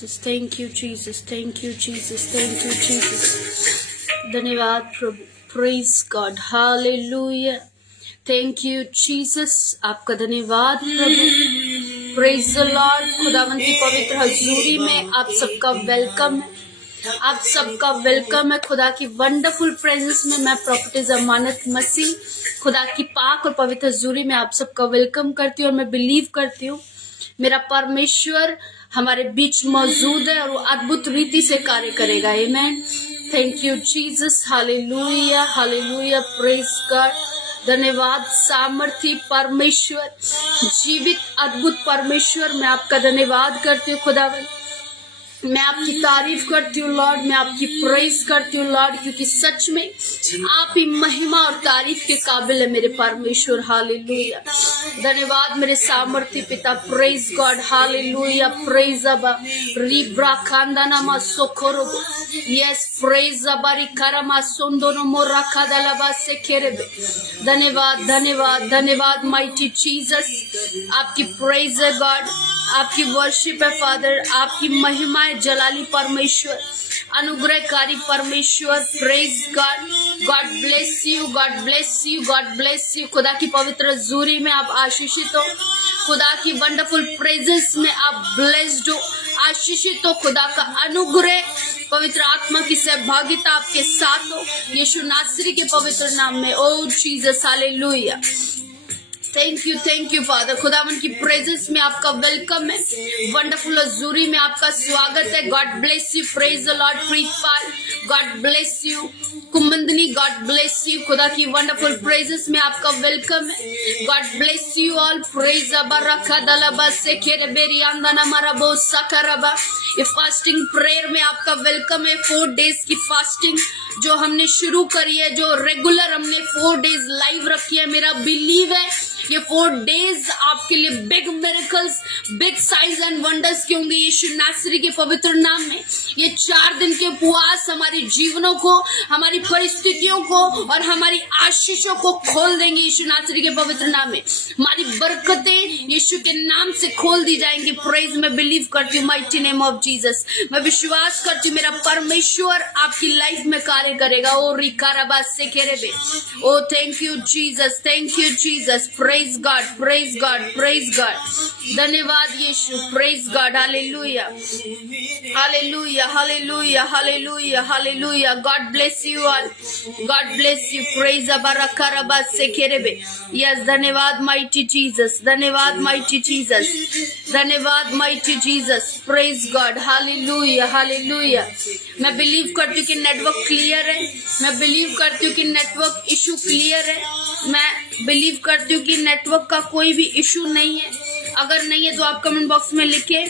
Thank you, Jesus. Thank you, Jesus. Thank you, Jesus. धन्यवाद प्रभु. Praise God. Hallelujah. Thank you, Jesus. आपका धन्यवाद प्रभु. Praise the Lord. खुदावन की पवित्र हजूरी में आप सबका वेलकम है. आप सबका वेलकम है खुदा की वंडरफुल प्रेजेंस में. मैं प्रोफेटिस अमानत मसीह खुदा की पाक और पवित्र हजूरी में आप सबका वेलकम करती हूँ और मैं बिलीव करती हूँ मेरा परमेश्वर हमारे बीच मौजूद है और वो अद्भुत रीति से कार्य करेगा. Amen. Thank you Jesus. Hallelujah, hallelujah. Praise God. धन्यवाद सामर्थी परमेश्वर, जीवित अद्भुत परमेश्वर, मैं आपका धन्यवाद करती हूँ खुदावन. मैं आपकी तारीफ करती हूँ लॉर्ड. मैं आपकी प्रेज करती हूँ लॉर्ड, क्योंकि सच में आप ही महिमा और तारीफ के काबिल है मेरे परमेश्वर. हालेलुया. धन्यवाद मेरे सामर्थी पिता. Praise God. हालेलुया. प्रेज अबा रिब्रा खानदाना मा सोखोरो. यस प्रेज अबा रिकारा मा सोंदोनो मोरा खादालाबा से खेरेबे. धन्यवाद धन्यवाद धन्यवाद माइटी जीसस. आपकी प्रेज है गॉड, आपकी वर्शिप है फादर, आपकी महिमा है जलाली परमेश्वर, अनुग्रहकारी परमेश्वर. Praise God. God bless you, God bless you, God bless you. खुदा की पवित्र जूरी में आप आशीषित हो. खुदा की वंडरफुल प्रेजेंस में आप ब्लेस्ड हो, आशीषित हो. खुदा का अनुग्रह, पवित्र आत्मा की सहभागिता आपके साथ हो, यीशु नासरी के पवित्र नाम में. Oh Jesus. Hallelujah. Thank you father. खुदावन की प्रेजेंस में आपका वेलकम है. वंडरफुल हजूरी में आपका स्वागत है. God bless you. Praise the Lord. Pritpal God bless you. Kumudini God bless you. खुदा की वंडरफुल प्रेजेंस में आपका वेलकम है. God bless you all. Praise अबरखा दलबा से खेरबेरी आंदना मरबो सकरबा. ये फास्टिंग प्रेयर में आपका वेलकम है. 4 डेज की फास्टिंग जो हमने शुरू करी है, जो रेगुलर हमने 4 डेज लाइव रखी है. मेरा बिलीव है ये 4 डेज आपके लिए big miracles, big science and wonders के होंगे यीशु नासरी के पवित्र नाम में. ये 4 दिन के उपवास हमारे जीवनों को, हमारी परिस्थितियों को और हमारी आशीषों को खोल देंगे यीशु नासरी के पवित्र नाम में. हमारी बरकतें यीशु के नाम से खोल दी जाएंगी. प्रेज में बिलीव करती हूँ माइटी नेम ऑफ जीसस. मैं विश्वास करती हूँ मेरा परमेश्वर आपकी लाइफ में कार्य करेगा. ओ रिकाराबा से खेरेबे. Oh thank you Jesus. Thank you Jesus. Praise God, praise God, praise God. धन्यवाद Yeshu. Praise God. Hallelujah, hallelujah, hallelujah, hallelujah, hallelujah. God bless you all. God bless you. Praise abarakarabat se kerebe. Yes, धन्यवाद mighty Jesus. धन्यवाद mighty Jesus. धन्यवाद mighty Jesus. Praise God. Hallelujah, hallelujah. मैं believe करती हूँ कि network clear है. मैं believe करती हूँ कि नेटवर्क इशू क्लियर है. मैं बिलीव करती हूँ कि नेटवर्क का कोई भी इशू नहीं है. अगर नहीं है तो आप कमेंट बॉक्स में लिखे.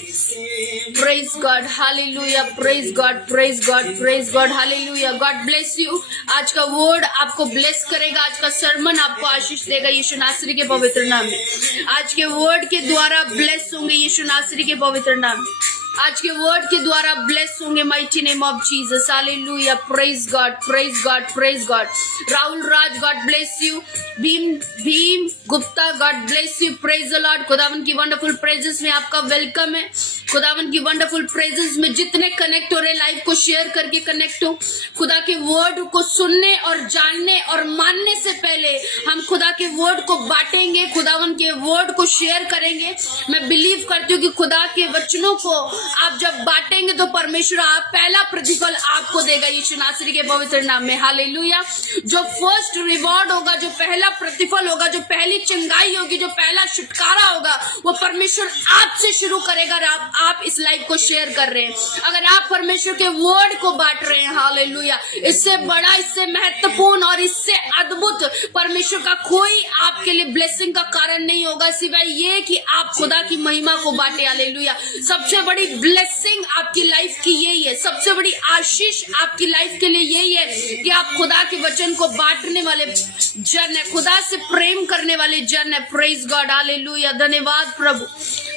Praise God. Hallelujah. Praise God, praise God, praise God. Hallelujah. God bless you. आज का वर्ड आपको ब्लेस करेगा. आज का सरमन आपको आशीष देगा यीशु नासरी के पवित्र नाम में. आज के वर्ड के द्वारा ब्लेस होंगे यीशु नासरी के पवित्र नाम में. आज के वर्ड के द्वारा ब्लेस होंगे mighty name of Jesus. Hallelujah. Praise God, praise God, praise God. Rahul Raj God bless you. Bhim Gupta God bless you. Praise the Lord. खुदावन की वंडरफुल प्रेजेंस में आपका वेलकम है. खुदावन की वंडरफुल प्रेजेंस में जितने कनेक्ट हो रहे लाइव को शेयर करके कनेक्ट हो. खुदा के वर्ड को सुनने और जानने और मानने से पहले हम खुदा के वर्ड को बांटेंगे, खुदावन के वर्ड को शेयर करेंगे. मैं बिलीव करती हूँ कि खुदा के वचनों को आप जब बांटेंगे तो परमेश्वर आप पहला प्रतिफल आपको देगा यीशु नासरी के पवित्र नाम में. हालेलुया. जो फर्स्ट रिवॉर्ड होगा, जो पहला प्रतिफल होगा, जो पहली चंगाई होगी, जो पहला छुटकारा होगा, वो परमेश्वर आपसे शुरू करेगा. आप इस लाइव को शेयर कर रहे हैं, अगर आप परमेश्वर के वर्ड को बांट रहे हैं. हालेलुया. इससे बड़ा, इससे महत्वपूर्ण और इससे अद्भुत परमेश्वर का कोई आपके लिए ब्लेसिंग का कारण नहीं होगा सिवाय ये कि आप खुदा की महिमा को बांटे. हालेलुया. सबसे बड़ी ब्लेसिंग आपकी लाइफ की यही है. सबसे बड़ी आशीष आपकी लाइफ के लिए यही है कि आप खुदा के वचन को बांटने वाले जन है, खुदा से प्रेम करने वाले जन है. Praise God. हालेलुया. धन्यवाद प्रभु.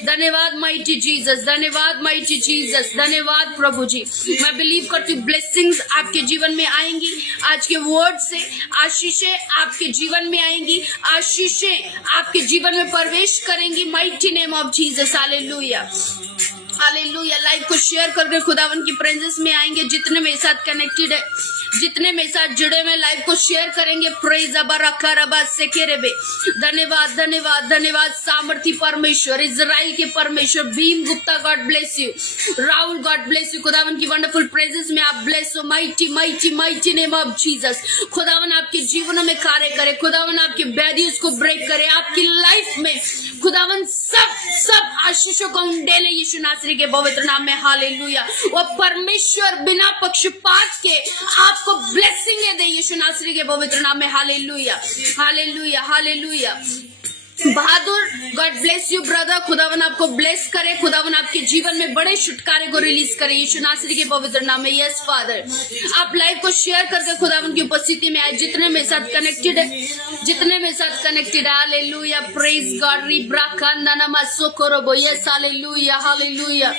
धन्यवाद माइटी जीसस. धन्यवाद माइटी जीसस. धन्यवाद प्रभु जी. मैं बिलीव करती हूँ ब्लेसिंग्स आपके जीवन में आएंगी. आज के वर्ड से आशीषें आपके जीवन में आएंगी. आशीषें आपके जीवन में प्रवेश करेंगी mighty name of Jesus. Hallelujah. Hallelujah. Live को शेयर करके खुदावन की प्रेजेंस में आएंगे। जितने मेरे साथ कनेक्टेड है, जितने मेरे साथ जुड़े हुए, लाइव को शेयर करेंगे। प्रेज अबा रखा रबा सेकेरेबे। धन्यवाद धन्यवाद धन्यवाद सामर्थी परमेश्वर, इजराइल के परमेश्वर। Bhim Gupta God bless you. Rahul God bless you. खुदावन की वंडरफुल प्रेजेंस में आप ब्लेस हो। Mighty mighty mighty name of Jesus. खुदावन आपके जीवनों में कार्य करे, खुदावन आपकी बैरियर्स को ब्रेक करे, आपकी लाइफ में खुदावन सब आशीषों को उंडेले यीशु नासरी के पवित्र नाम में। हालेलुया। वो परमेश्वर बिना पक्षपात के आपको ब्लेसिंग दे यीशु नासरी के पवित्र नाम में। Hallelujah hallelujah hallelujah. Bahadur God bless you brother. खुदावन आपको ब्लेस करे, खुदावन आपके जीवन में बड़े छुटकारे को रिलीज करे यीशु नासरी के पवित्र नाम में। यस फादर, आप लाइव को शेयर करके खुदावन की उपस्थिति में आए। जितने मेरे साथ कनेक्टेड है, जितने मेरे साथ कनेक्टेड है, हालेलुया। Praise God. रिब्रा कांदाना सोकोरोबो। Yes hallelujah hallelujah.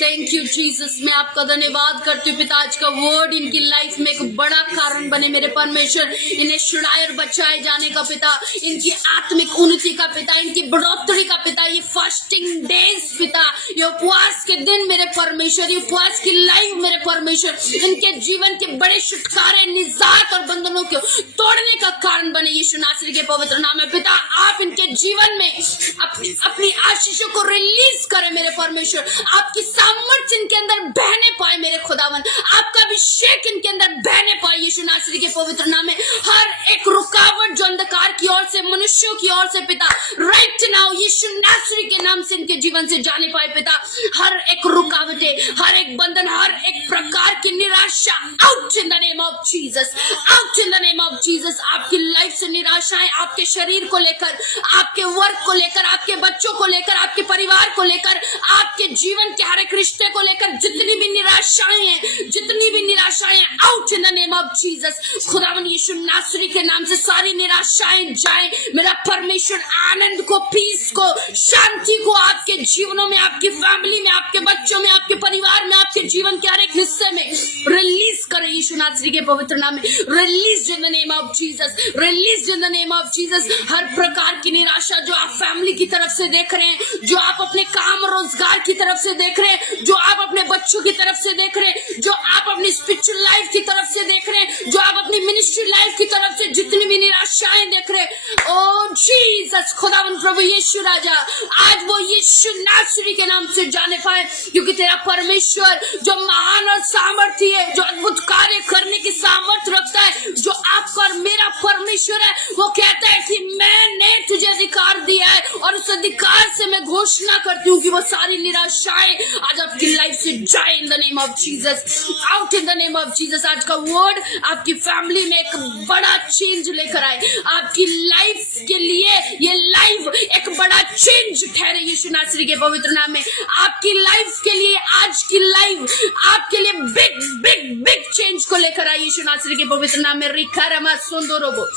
Thank you Jesus. मैं आपका धन्यवाद करती हूँ पिता। आज का वर्ड इनकी लाइफ में एक बड़ा कारण बने मेरे परमेश्वर। इन्हें छुड़ाए और बचाए जाने का पिता, इनकी आत्मिक उन्नति का पिता, इनकी बढ़ोतरी का पिता, ये फास्टिंग डेज पिता, ये उपवास के दिन मेरे परमेश्वर, ये उपवास की लाइफ मेरे परमेश्वर, इनके जीवन के बड़े छुटकारे, निजात और बंधनों को तोड़ने का कारण बने यीशु नासरी के पवित्र नाम में। पिता आप इनके जीवन में अपनी आशीषों को रिलीज करें मेरे परमेश्वर। आपकी सामर्थ्य इनके अंदर बहने पाए मेरे खुदावन, आपका अभिषेक इनके अंदर बहने पाए यीशु नासरी के पवित्र नाम में। हर एक रुकावट जो अंधकार की ओर से, मनुष्यों की ओर से पिता, राइट नाउ यीशु नासरी के नाम से इनके जीवन से जाने पाए पिता। हर एक रुकावटें, हर एक बंधन, हर एक प्रकार की निराशा out in the name of Jesus, out in the name of Jesus. आपकी लाइफ से निराशाएं, आपके शरीर को लेकर, आपके वर्क को लेकर, आपके बच्चों को लेकर, आपके परिवार को लेकर, आपके जीवन के हर एक रिश्ते को लेकर जितनी भी निराशाएं हैं, जितनी भी निराशाएं, out in the name of Jesus. खुदावन यीशु नासरी के नाम से सारी निराशाएं जाएं मेरा परमेश्वर। आनंद को, पीस को, शांति को आपके जीवनों में, आपकी फैमिली में, आपके बच्चों में, आपके परिवार में, आपके जीवन के हर एक हिस्से में रिलीज करें यीशु नासरी के पवित्र नाम में। Release in the name of Jesus, release in the name of Jesus. हर प्रकार की निराशा जो आप फैमिली की तरफ से देख रहे हैं, जो आप अपने काम रोजगार की तरफ से देख रहे हैं, जो आप अपने बच्चों की तरफ से देख रहे हैं, जो आप अपनी स्पिरिचुअल लाइफ की तरफ से देख रहे हैं, जो आप अपनी मिनिस्ट्री लाइफ की तरफ से जितनी भी निराशाएं देख रहे हैं, ओ जीसस खुदावन प्रभु यीशु राजा, आज वो यीशु नासरी के नाम से जाने पाए, क्योंकि तेरा परमेश्वर जो महान और सामर्थ्य है, जो अद्भुत कार्य करने की सामर्थ्य रखता है, जो आपका और मेरा परमेश्वर है, वो कहता है कि मैंने तुझे अधिकार दिया है और उस अधिकार से मैं घोषणा करती हूँ कि वो सारी निराशाएं आज आपकी लाइफ से जाए इन the name of Jesus, out in the name of Jesus. आज का वर्ड आपकी फैमिली में एक बड़ा चेंज लेकर आए, आपकी लाइफ के लिए ये लाइव एक बड़ा चेंज ठहरे यीशु नासरी के पवित्र नाम में। आपकी लाइफ के लिए आज की लाइव आपके लिए बिग बिग बिग चेंज को लेकर आई यीशु नासरी के पवित्र नाम में। रिखा रमा सुंदरोबो।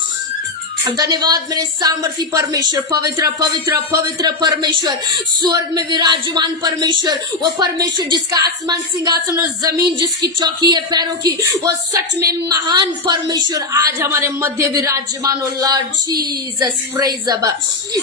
धन्यवाद मेरे सामर्थी परमेश्वर, पवित्र पवित्र पवित्र परमेश्वर, स्वर्ग में विराजमान परमेश्वर, वो परमेश्वर जिसका आसमान सिंहासन और जमीन जिसकी चौकी है पैरों की, वो सच में महान परमेश्वर आज हमारे मध्य विराजमान। लॉर्ड जीसस प्रेज अबा।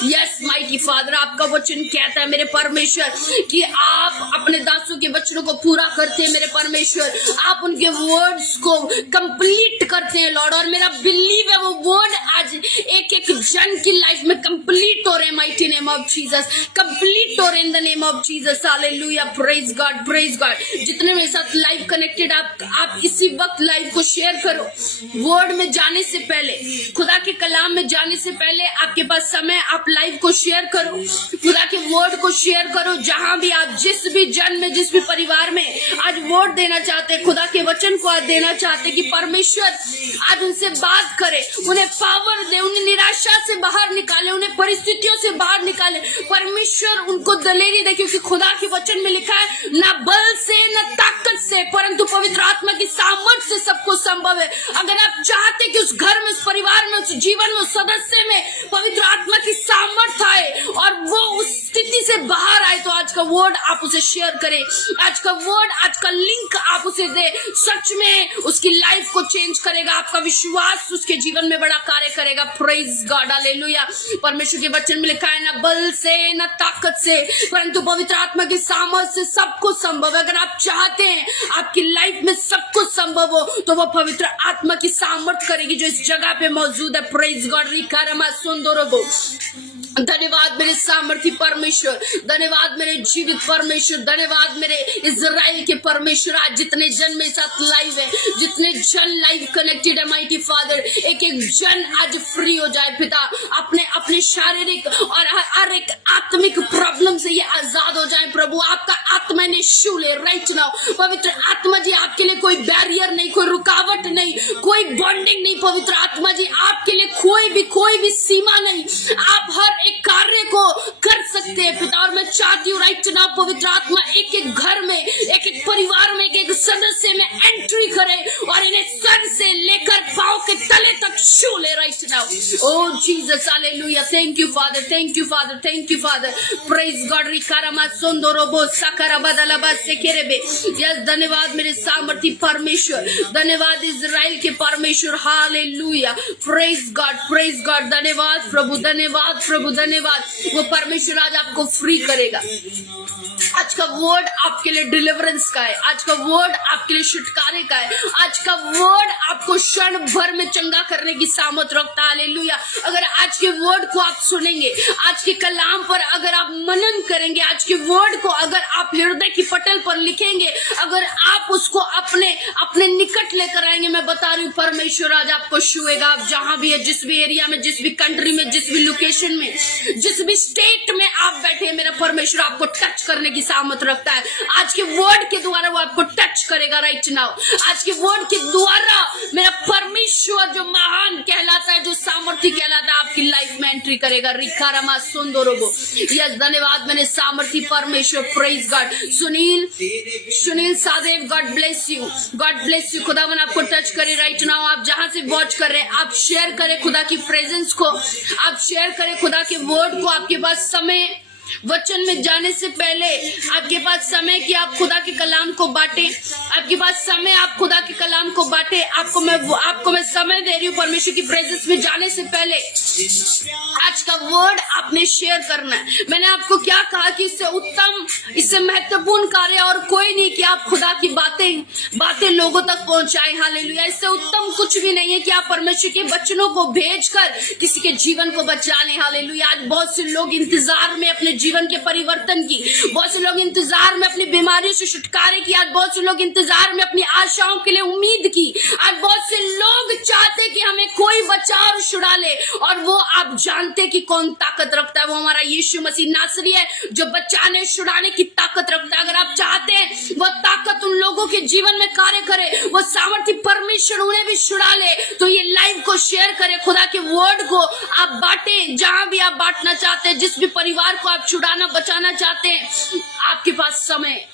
यस माइटी फादर, आपका वचन कहता है मेरे परमेश्वर कि आप अपने दासों के वचनों को पूरा करते हैं मेरे परमेश्वर, आप उनके वर्ड्स को कंप्लीट करते हैं लॉर्ड। और मेरा बिलीव है वो वर्ड आज एक एक जन की लाइफ में कंप्लीट हो रहे, mighty name of Jesus, complete हो रहे इन the name of Jesus. Hallelujah, praise God praise God. जितने मेरे साथ लाइव कनेक्टेड, आप इसी वक्त लाइव को शेयर करो। वर्ड में जाने से पहले, खुदा के कलाम में जाने से पहले आपके पास समय, आप लाइव को शेयर करो, खुदा के वर्ड को शेयर करो। जहां भी आप, जिस भी जन में, जिस भी परिवार में आज वर्ड देना चाहते हैं, खुदा के वचन को आज देना चाहते हैं कि परमेश्वर आज उनसे बात करे, उन्हें पावर दे, उन्हें निराशा से बाहर निकाले, उन्हें परिस्थितियों से बाहर निकाले। परमेश्वर उनको दलेरी दे, क्योंकि खुदा के वचन में लिखा है ना बल से न ताकत से परंतु पवित्र आत्मा की सामर्थ्य से सब कुछ संभव है। अगर आप चाहते कि उस घर में, उस परिवार में, उस जीवन में, उस सदस्य में पवित्र आत्मा की सामर्थ्य आए और वो उस स्थिति से बाहर आए, तो आज का वर्ड आप उसे शेयर करें, आज का वर्ड, आज का लिंक आप उसे दे। सच में उसकी लाइफ को चेंज करेगा, आपका विश्वास उसके जीवन में बड़ा कार्य करेगा। Praise God, hallelujah. परमेश्वर के वचन में लिखा है, ना बल से न ताकत से, परंतु पवित्र आत्मा की सामर्थ से सब कुछ संभव है। अगर आप चाहते हैं आपकी लाइफ में सब कुछ संभव हो, तो वो पवित्र आत्मा की सामर्थ करेगी जो इस जगह पे मौजूद है। प्रेज गॉड, रिकारमा सुंदरबो। धन्यवाद मेरे सामर्थी परमेश्वर, धन्यवाद मेरे जीवित परमेश्वर, धन्यवाद मेरे इजराइल के परमेश्वर। आज जितने जन मेरे साथ लाइव है, जितने जन लाइव कनेक्टेड है माइटी फादर, एक एक जन आज फ्री हो जाए पिता, अपने अपने शारीरिक और हर एक आत्मिक प्रॉब्लम से ये आजाद हो जाए प्रभु। आपका आत्मा ने छू ले राइट नाउ। पवित्र आत्मा जी, आपके लिए कोई बैरियर नहीं, कोई रुकावट नहीं, कोई बॉन्डिंग नहीं। पवित्र आत्मा जी, आपके लिए कोई भी सीमा नहीं। आप हर एक कार्य को कर सकते हैं पिता। और मैं चाहती हूँ राइट नाउ पवित्र आत्मा एक एक घर में, एक एक परिवार में, एक एक सदस्य में एंट्री करे और इन्हें सर से लेकर पांव के तले तक छू ले right now. Oh Jesus, hallelujah. Thank you Father, thank you Father, thank you Father. Praise God, रिकारामा सोंदोरोबो साकारा बदलाबा सेकेरेबे। यस, धन्यवाद मेरे सामर्थी परमेश्वर, धन्यवाद इजराइल के परमेश्वर, हालेलुया। प्रेज गॉड, धन्यवाद प्रभु, धन्यवाद प्रभु, धन्यवाद। वो परमेश्वर आज आपको फ्री करेगा। आज का वर्ड आपके लिए डिलीवरेंस का है, आज का वर्ड आपके लिए छुटकारे का है, आज का वर्ड आपको क्षण भर में चंगा करने की सामर्थ रखता है। हालेलुया। अगर आज के वर्ड को आप सुनेंगे, आज के कलाम पर अगर आप मनन करेंगे, आज के वर्ड को अगर आप हृदय की पटल पर लिखेंगे, अगर आप उसको अपने अपने निकट लेकर आएंगे, मैं बता रही हूँ परमेश्वर आज आपको छुएगा। आप जहां भी है, जिस भी एरिया में, जिस भी कंट्री में, जिस भी लोकेशन में, जिस भी स्टेट में आप बैठे, मेरा परमेश्वर आपको टच करने की सामर्थ रखता है। आज के वर्ड के द्वारा वो आपको टच करेगा राइट नाउ। आज के वर्ड के द्वारा मेरा परमेश्वर जो महान कहलाता है, जो सामर्थी कहलाता है, आपकी लाइफ में एंट्री करेगा। रिकारामा सुंदरोबो। यस, धन्यवाद मेरे सामर्थी परमेश्वर। Praise God. Sunil Sadev, God bless you, God bless you. खुदावन आपको टच करे राइट नाउ। आप जहां से वॉच कर रहे हैं, आप शेयर करें खुदा की प्रेजेंस को, आप शेयर करें खुदा के वर्ड को। आपके पास समय वचन में जाने से पहले आपके पास समय कि आप खुदा के कलाम को बांटे, आपके पास समय आप खुदा के कलाम को बांटे। आपको मैं समय दे रही हूँ परमेश्वर की प्रेजेंस में जाने से पहले आज का वर्ड आपने शेयर करना है। मैंने आपको क्या कहा कि इससे उत्तम, इससे महत्वपूर्ण कार्य और कोई नहीं कि आप खुदा की बातें लोगों तक पहुंचाएं। हालेलुया। इससे उत्तम कुछ भी नहीं है कि आप परमेश्वर के वचनों को भेजकर किसी के जीवन को बचा लें। हालेलुया। आज बहुत से लोग इंतजार में अपने जीवन के परिवर्तन की, बहुत से लोग इंतजार में अपनी बीमारियों से छुटकारे की, आज बहुत से लोग इंतजार में अपनी आशाओं के लिए उम्मीद की, आज बहुत से लोग चाहते कि हमें कोई बचा और छुड़ा ले। और वो आप जानते कि कौन ताकत रखता है, वो हमारा यीशु मसीह नासरी है जो बचाने छुड़ाने की ताकत रखता है। अगर आप चाहते हैं वो ताकत उन लोगों के जीवन में कार्य करे, वो सामर्थ्य परमेश्वर उन्हें भी छुड़ा ले, तो ये लाइव को शेयर करें, खुदा के वर्ड को आप बांटे जहां भी आप बांटना चाहते हैं, जिस भी परिवार को आप छुड़ाना बचाना चाहते हैं। आपके पास समय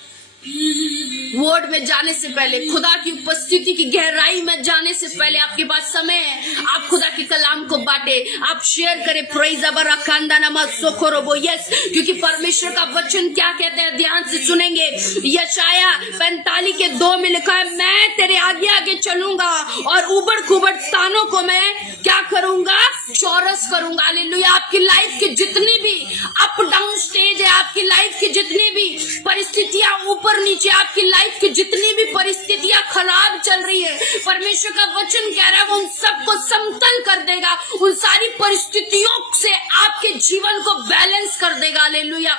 वर्ड में जाने से पहले, खुदा की उपस्थिति की गहराई में जाने से पहले आपके पास समय है। आप खुदा के कलाम को बांटे, आप शेयर करें। प्रेज अबर अखांदा नमा सोखोरोबो। यस, क्योंकि परमेश्वर का वचन क्या कहते हैं, ध्यान से सुनेंगे। यशाया 45:2 में लिखा है, मैं तेरे आगे आगे चलूंगा और उबड़ खुबड़ स्थानों को मैं क्या करूंगा, चौरस करूंगा। हालेलुया। आपकी लाइफ की जितनी भी अप डाउन स्टेज है, आपकी लाइफ की जितनी भी परिस्थितियां ऊपर नीचे, आपकी लाइफ की जितनी भी परिस्थितियां खराब चल रही है, परमेश्वर का वचन कह रहा है वो उन सबको समतल कर देगा, उन सारी परिस्थितियों से आपके जीवन को बैलेंस कर देगा। हालेलुया।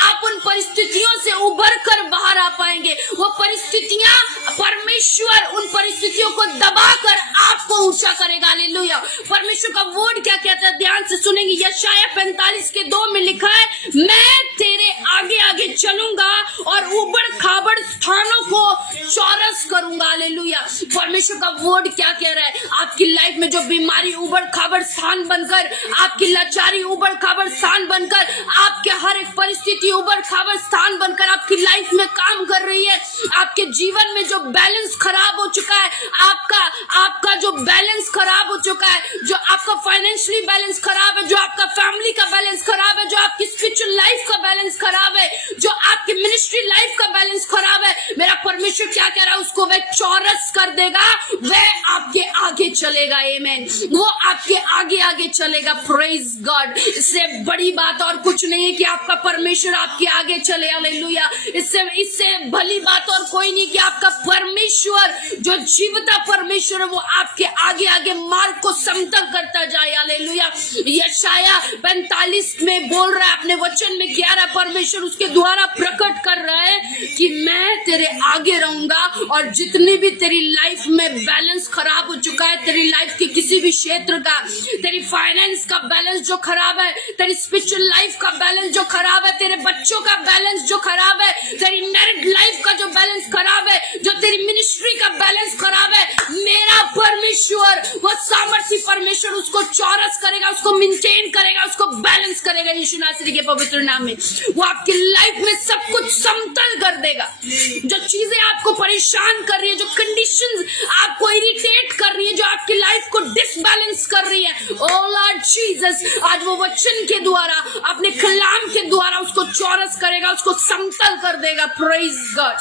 आप उन परिस्थितियों से उभर कर बाहर आ पाएंगे। वो परिस्थितियां, परमेश्वर उन परिस्थितियों को दबाकर आपको ऊंचा करेगा। हालेलुया। परमेश्वर का वर्ड क्या कहता है, ध्यान से सुनेंगे। यशाया 45:2 में लिखा है, मैं तेरे आगे आगे चलूंगा और उबड़ खाबड़ स्थानों को चौरस करूंगा। हालेलुया। परमेश्वर का वर्ड क्या कह रहा है, आपकी लाइफ में जो बीमारी उबड़ खाबड़ स्थान बनकर, आपकी लाचारी उबड़ खाबड़ स्थान बनकर, आपके हर एक परिस्थिति उबड़ खाबड़ स्थान बनकर आपकी लाइफ में काम कर रही है, आपके जीवन में जो बैलेंस खराब हो चुका है, आपका जो बैलेंस खराब हो चुका है, जो आपका फाइनेंशियली बैलेंस खराब है, जो आपका फैमिली का बैलेंस खराब है, जो आपकी स्पिरिचुअल लाइफ का बैलेंस खराब है, जो आपकी मिनिस्ट्री लाइफ का बैलेंस खराब है, मेरा परमेश्वर क्या कह रहा है, उसको वह चौरस कर देगा, वह आपके आगे चलेगा। आमेन। वो आपके आगे आगे चलेगा। Praise God. इससे बड़ी बात और कुछ नहीं है कि आपका परमेश्वर आपके आगे चले। हालेलुया। इससे भली बात और कोई नहीं कि आपका परमेश्वर जो जीवता परमेश्वर है वो आपके आगे आगे मार्ग को समतल करता जाए। हालेलुया। यशाया 45 में बोल रहा है अपने वचन में, 11 परमेश्वर उसके द्वारा प्रकट कर रहा है कि मैं तेरे आगे रहूंगा, और जितनी भी तेरी लाइफ में बैलेंस खराब हो चुका है, तेरी लाइफ के किसी भी क्षेत्र का, तेरी फाइनेंस का बैलेंस जो खराब है, तेरी स्पिरिचुअल लाइफ का बैलेंस जो खराब है, तेरे बच्चों का बैलेंस जो खराब है, तेरी मैरिड लाइफ का जो बैलेंस खराब है, जो तेरी मिनिस्ट्री का बैलेंस खराब है, मेरा परमेश्वर वो सामर्थी परमेश्वर उसको चौरस करेगा, उसको मेंटेन करेगा, उसको बैलेंस करेगा यीशु नासरी के पवित्र नाम में। वो आपकी लाइफ में सब कुछ समतल कर देगा। जो चीजें आपको परेशान कर रही है, जो कंडीशंस आपको इरिटेट कर रही है, जो आपकी लाइफ को डिसबैलेंस कर रही है, ओ लॉर्ड जीसस, आज वो वचन के द्वारा, अपने कलाम के द्वारा उसको चौरस करेगा, उसको समतल कर देगा। Praise God.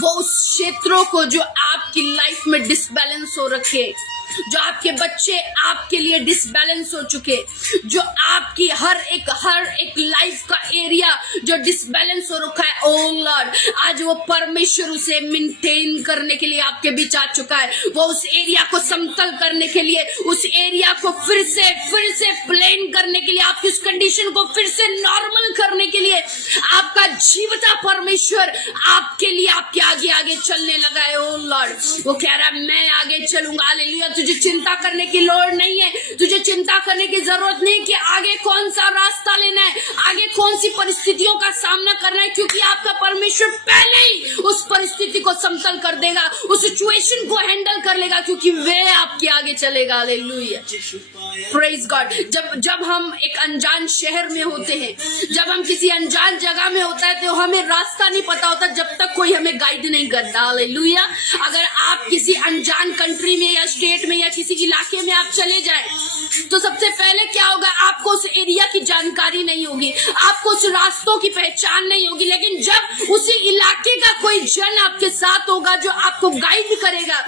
वो उस क्षेत्रों को जो आपकी लाइफ में डिसबैलेंस हो रखे, जो आपके बच्चे आपके लिए डिसबैलेंस हो चुके, जो आपकी हर एक लाइफ का एरिया जो डिसबैलेंस हो रखा है, ओ लॉर्ड, आज वो परमेश्वर उसे मेंटेन करने के लिए आपके बीच आ चुका है। वो उस एरिया को समतल करने के लिए, उस एरिया को फिर से प्लेन करने के लिए, आपकी उस कंडीशन को फिर से नॉर्मल करने के लिए आपका जीवता परमेश्वर आपके लिए आपके आगे आगे चलने लगा है। ओ लॉर्ड, वो कह रहा है मैं आगे चलूंगा। हालेलुया। तुझे चिंता करने की लोड़ नहीं है, तुझे चिंता करने की जरूरत नहीं कि आगे कौन सा रास्ता लेना है, आगे कौन सी परिस्थितियों का सामना करना है, क्योंकि आपका परमेश्वर पहले ही उस परिस्थिति को समतल कर देगा, उस सिचुएशन को हैंडल कर लेगा, क्योंकि वह आपके आगे चलेगा। हालेलुया। Praise God. जब हम एक अनजान शहर में होते हैं, जब हम किसी अनजान जगह में होता है, तो हमें रास्ता नहीं पता होता जब तक कोई हमें गाइड नहीं करता। हालेलुया। अगर आप किसी अनजान कंट्री में या स्टेट में या किसी इलाके में आप चले जाएं, तो सबसे पहले क्या होगा, आपको उस एरिया की जानकारी नहीं होगी, आपको उस रास्तों की पहचान नहीं होगी। लेकिन जब उसी इलाके का कोई जन आपके साथ होगा जो आपको गाइड करेगा,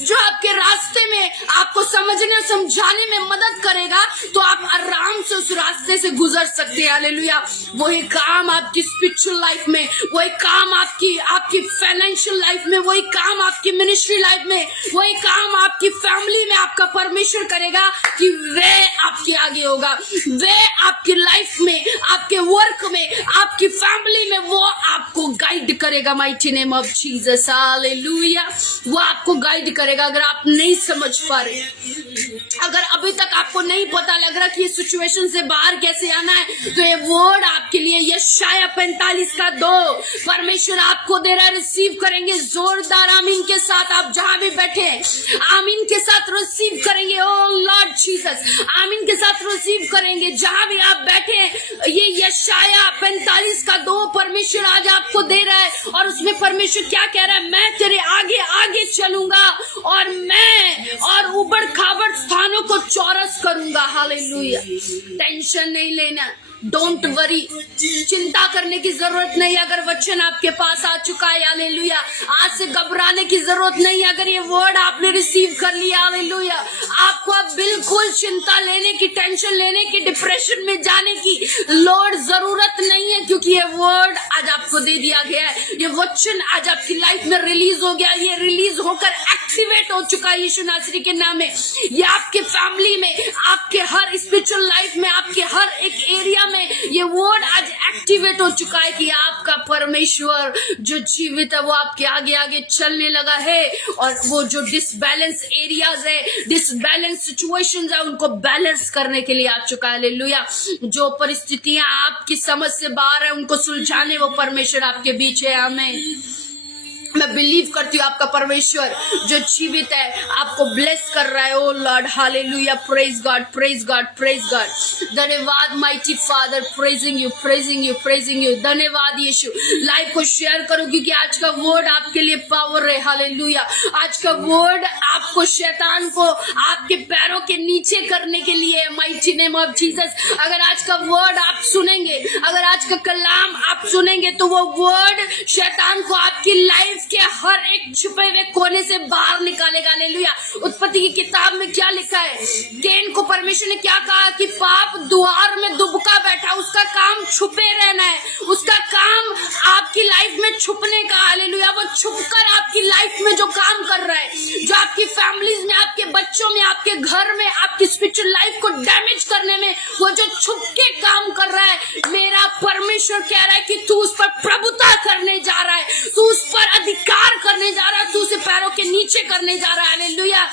जो आपके रास्ते में आपको समझने और समझाने में मदद करेगा, तो आप आराम से उस रास्ते से गुजर सकते हैं। हालेलुया। वही काम आपकी स्पिरिचुअल लाइफ में, वही काम आपकी फाइनेंशियल लाइफ में, वही काम आपकी मिनिस्ट्री लाइफ में, वही काम आपकी फैमिली में आपका परमेश्वर करेगा कि वह आपके आगे होगा, वह आपकी लाइफ में, आपके वर्क में, आपकी फैमिली में वो आपको गाइड करेगा। Mighty name of Jesus. Hallelujah. वो आपको गाइड करेगा। अगर आप नहीं समझ पा रहे, अगर अभी तक आपको नहीं पता लग रहा कि ये सिचुएशन से बाहर कैसे आना है, तो ये वर्ड आपके लिए यशाया 45 का 2 परमेश्वर आपको दे रहा है। रिसीव करेंगे जोरदार आमीन के साथ। आप जहां भी बैठे आमीन के साथ रिसीव करेंगे। ओ लॉर्ड जीसस, आमीन के साथ रिसीव करेंगे जहां भी आप बैठे। ये यशाया 45 का 2 परमेश्वर आज आपको दे रहा है, और उसमें परमेश्वर क्या कह रहा है, मैं तेरे आगे आगे चलूंगा और उबड़ खाबड़ स्थानों को चौरस करूंगा। हालेलुया। टेंशन नहीं लेना, डोंट वरी, चिंता करने की जरूरत नहीं। अगर वचन आपके पास आ चुका है, हालेलुया, आज से घबराने की जरूरत नहीं। अगर ये वर्ड आपने रिसीव कर लिया, हालेलुया, आपको अब बिल्कुल चिंता लेने की, टेंशन लेने की, डिप्रेशन में जाने की लोड जरूरत नहीं है, क्योंकि ये वर्ड आज आपको दे दिया गया है। ये वचन आज आपकी लाइफ में रिलीज हो गया, ये रिलीज होकर एक्टिवेट हो चुका है यीशु नासरी के नाम में। ये आपके फैमिली में, आपके हर स्पिरिचुअल लाइफ में, आपके हर एक एरिया में ये वर्ड आज एक्टिवेट हो चुका है कि आपका परमेश्वर जो जीवित है वो आपके आगे आगे चलने लगा है, और वो जो डिसबैलेंस एरियाज है, डिसबैलेंस सिचुएशंस है, उनको बैलेंस करने के लिए आ चुका है। हालेलुया। जो परिस्थितियां आपकी समझ से बाहर है, उनको सुलझाने वो परमेश्वर आपके बीच है। आमीन। मैं बिलीव करती हूँ आपका परमेश्वर जो जीवित है आपको ब्लेस कर रहा है। Oh Lord hallelujah, praise God, praise God, praise God. धन्यवाद mighty Father, praising you, praising you, praising you. धन्यवाद यीशु। लाइव को शेयर करो क्योंकि आज का वर्ड आपके लिए पावर है। हालेलुया। आज का वर्ड आपको शैतान को आपके पैरों के नीचे करने के लिए, माइटी नेम ऑफ जीसस। अगर आज का वर्ड आप सुनेंगे, अगर आज का कलाम आप सुनेंगे तो वो वर्ड शैतान को आपकी लाइफ के हर एक छुपे हुए कोने से बाहर निकालेगा। हालेलुया। उत्पत्ति की किताब में क्या लिखा है? केन को परमेश्वर ने क्या कहा कि पाप द्वार में दुबका बैठा, उसका काम छुपे रहना है, उसका काम आपकी लाइफ में छुपने का। हालेलुया। वो छुपकर आपकी लाइफ में जो काम कर रहा है, जो आपकी फैमिलीज में, आपके बच्चों में, आपके घर में, आपकी स्पिरिचुअल लाइफ को डैमेज करने में वो जो छुप के काम कर रहा है, मेरा परमेश्वर कह रहा है कि तू उस पर प्रभुता करने जा रहा है, तू उस पर अधिकार करने जा रहा है, तू उसे पैरों के नीचे करने जा रहा है। हालेलुया।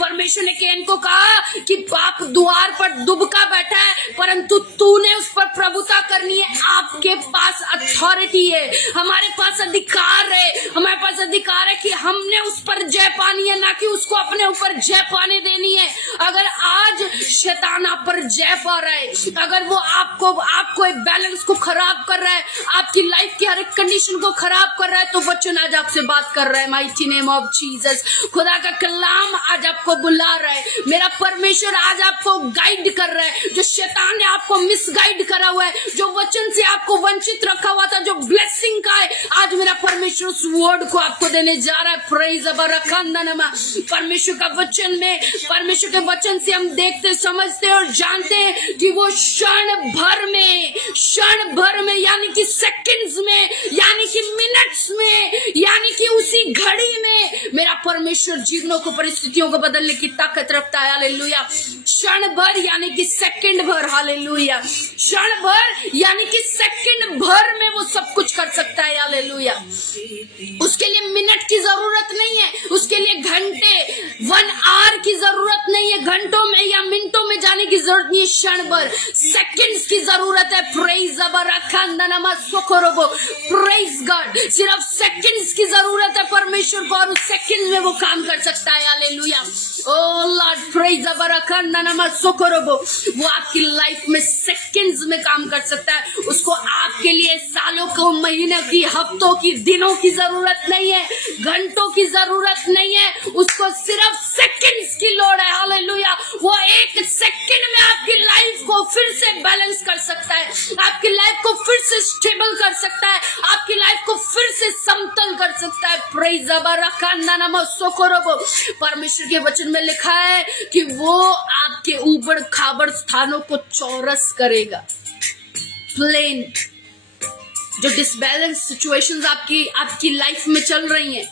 परमेश्वर ने केन को कहा कि पाप द्वार पर दुबका बैठा है, परंतु तूने उस पर प्रभुता करनी है। आपके पास अथॉरिटी है, हमारे पास अधिकार है, हमारे पास अधिकार है कि हमने उस पर जय पानी है, ना कि उसको अपने ऊपर जय पाने देनी है। अगर आज शैतान आप पर जय पा रहा है, अगर वो आपको एक बैलेंस को खराब कर रहा है, आपकी लाइफ की हर एक कंडीशन को खराब कर रहा है, तो वचन आज आपसे बात कर रहा है। Mighty name of Jesus. खुदा का कलाम आज आपको बुला रहा है। मेरा परमेश्वर आज आपको गाइड कर रहा है। जो शैतान ने आपको मिसगाइड करा हुआ है, जो वचन से आपको वंचित रखा हुआ था, जो ब्लेसिंग का है, आज मेरा परमेश्वर उस वर्ड को आपको देने जा रहा है। प्रेज अबरकंदनमा। परमेश्वर का वचन में, परमेश्वर के वचन से हम देखते, समझते और जानते हैं कि वो क्षण भर में यानी कि सेकंड्स में, यानी कि मिनट्स में, यानी कि उसी घड़ी में मेरा परमेश्वर जीवनों को, परिस्थितियों को बदलने की ताकत रखता है। हालेलुया। क्षण भर यानी कि सेकंड भर। हालेलुया। क्षण भर यानी कि सेकंड भर में वो सब कुछ कर सकता है। हालेलुया। उसके लिए मिनट की जरूरत नहीं है, उसके लिए घंटे 1 आवर की जरूरत नहीं है, घंटों में या मिनटों में जाने की जरूरत नहीं है। क्षण भर, सेकंड्स की जरूरत है। प्रेज अबरकंदनमा सोकोरोबो। Praise God. सिर्फ सेकंड्स की जरूरत है परमेश्वर को, और उस सेकंड में वो काम कर सकता है। हालेलुया। ओ लॉर्ड, प्रेज अबरकंदनमा सोकोरोबो। वो आपकी लाइफ में सेकंड्स में काम कर सकता है। उसको आपके लिए सालों को, महीनों की, हफ्तों की, दिनों की जरूरत नहीं है, घंटों की जरूरत नहीं है, उसको सिर्फ सेकंड्स की लोड़ है। हालेलुया। वो एक सेकंड में आपकी लाइफ को फिर से बैलेंस कर सकता है, आपकी लाइफ को फिर से स्टेबल कर सकता है, आपकी लाइफ को फिर से समतल कर सकता है। प्रेज अबरकंदनमा सोकोरोबो। परमेश्वर के वचन में लिखा है कि वो आपके ऊबड़ खाबड़ स्थानों को चौरस करेगा। प्लेन जो डिसबैलेंस सिचुएशंस आपकी लाइफ में चल रही हैं,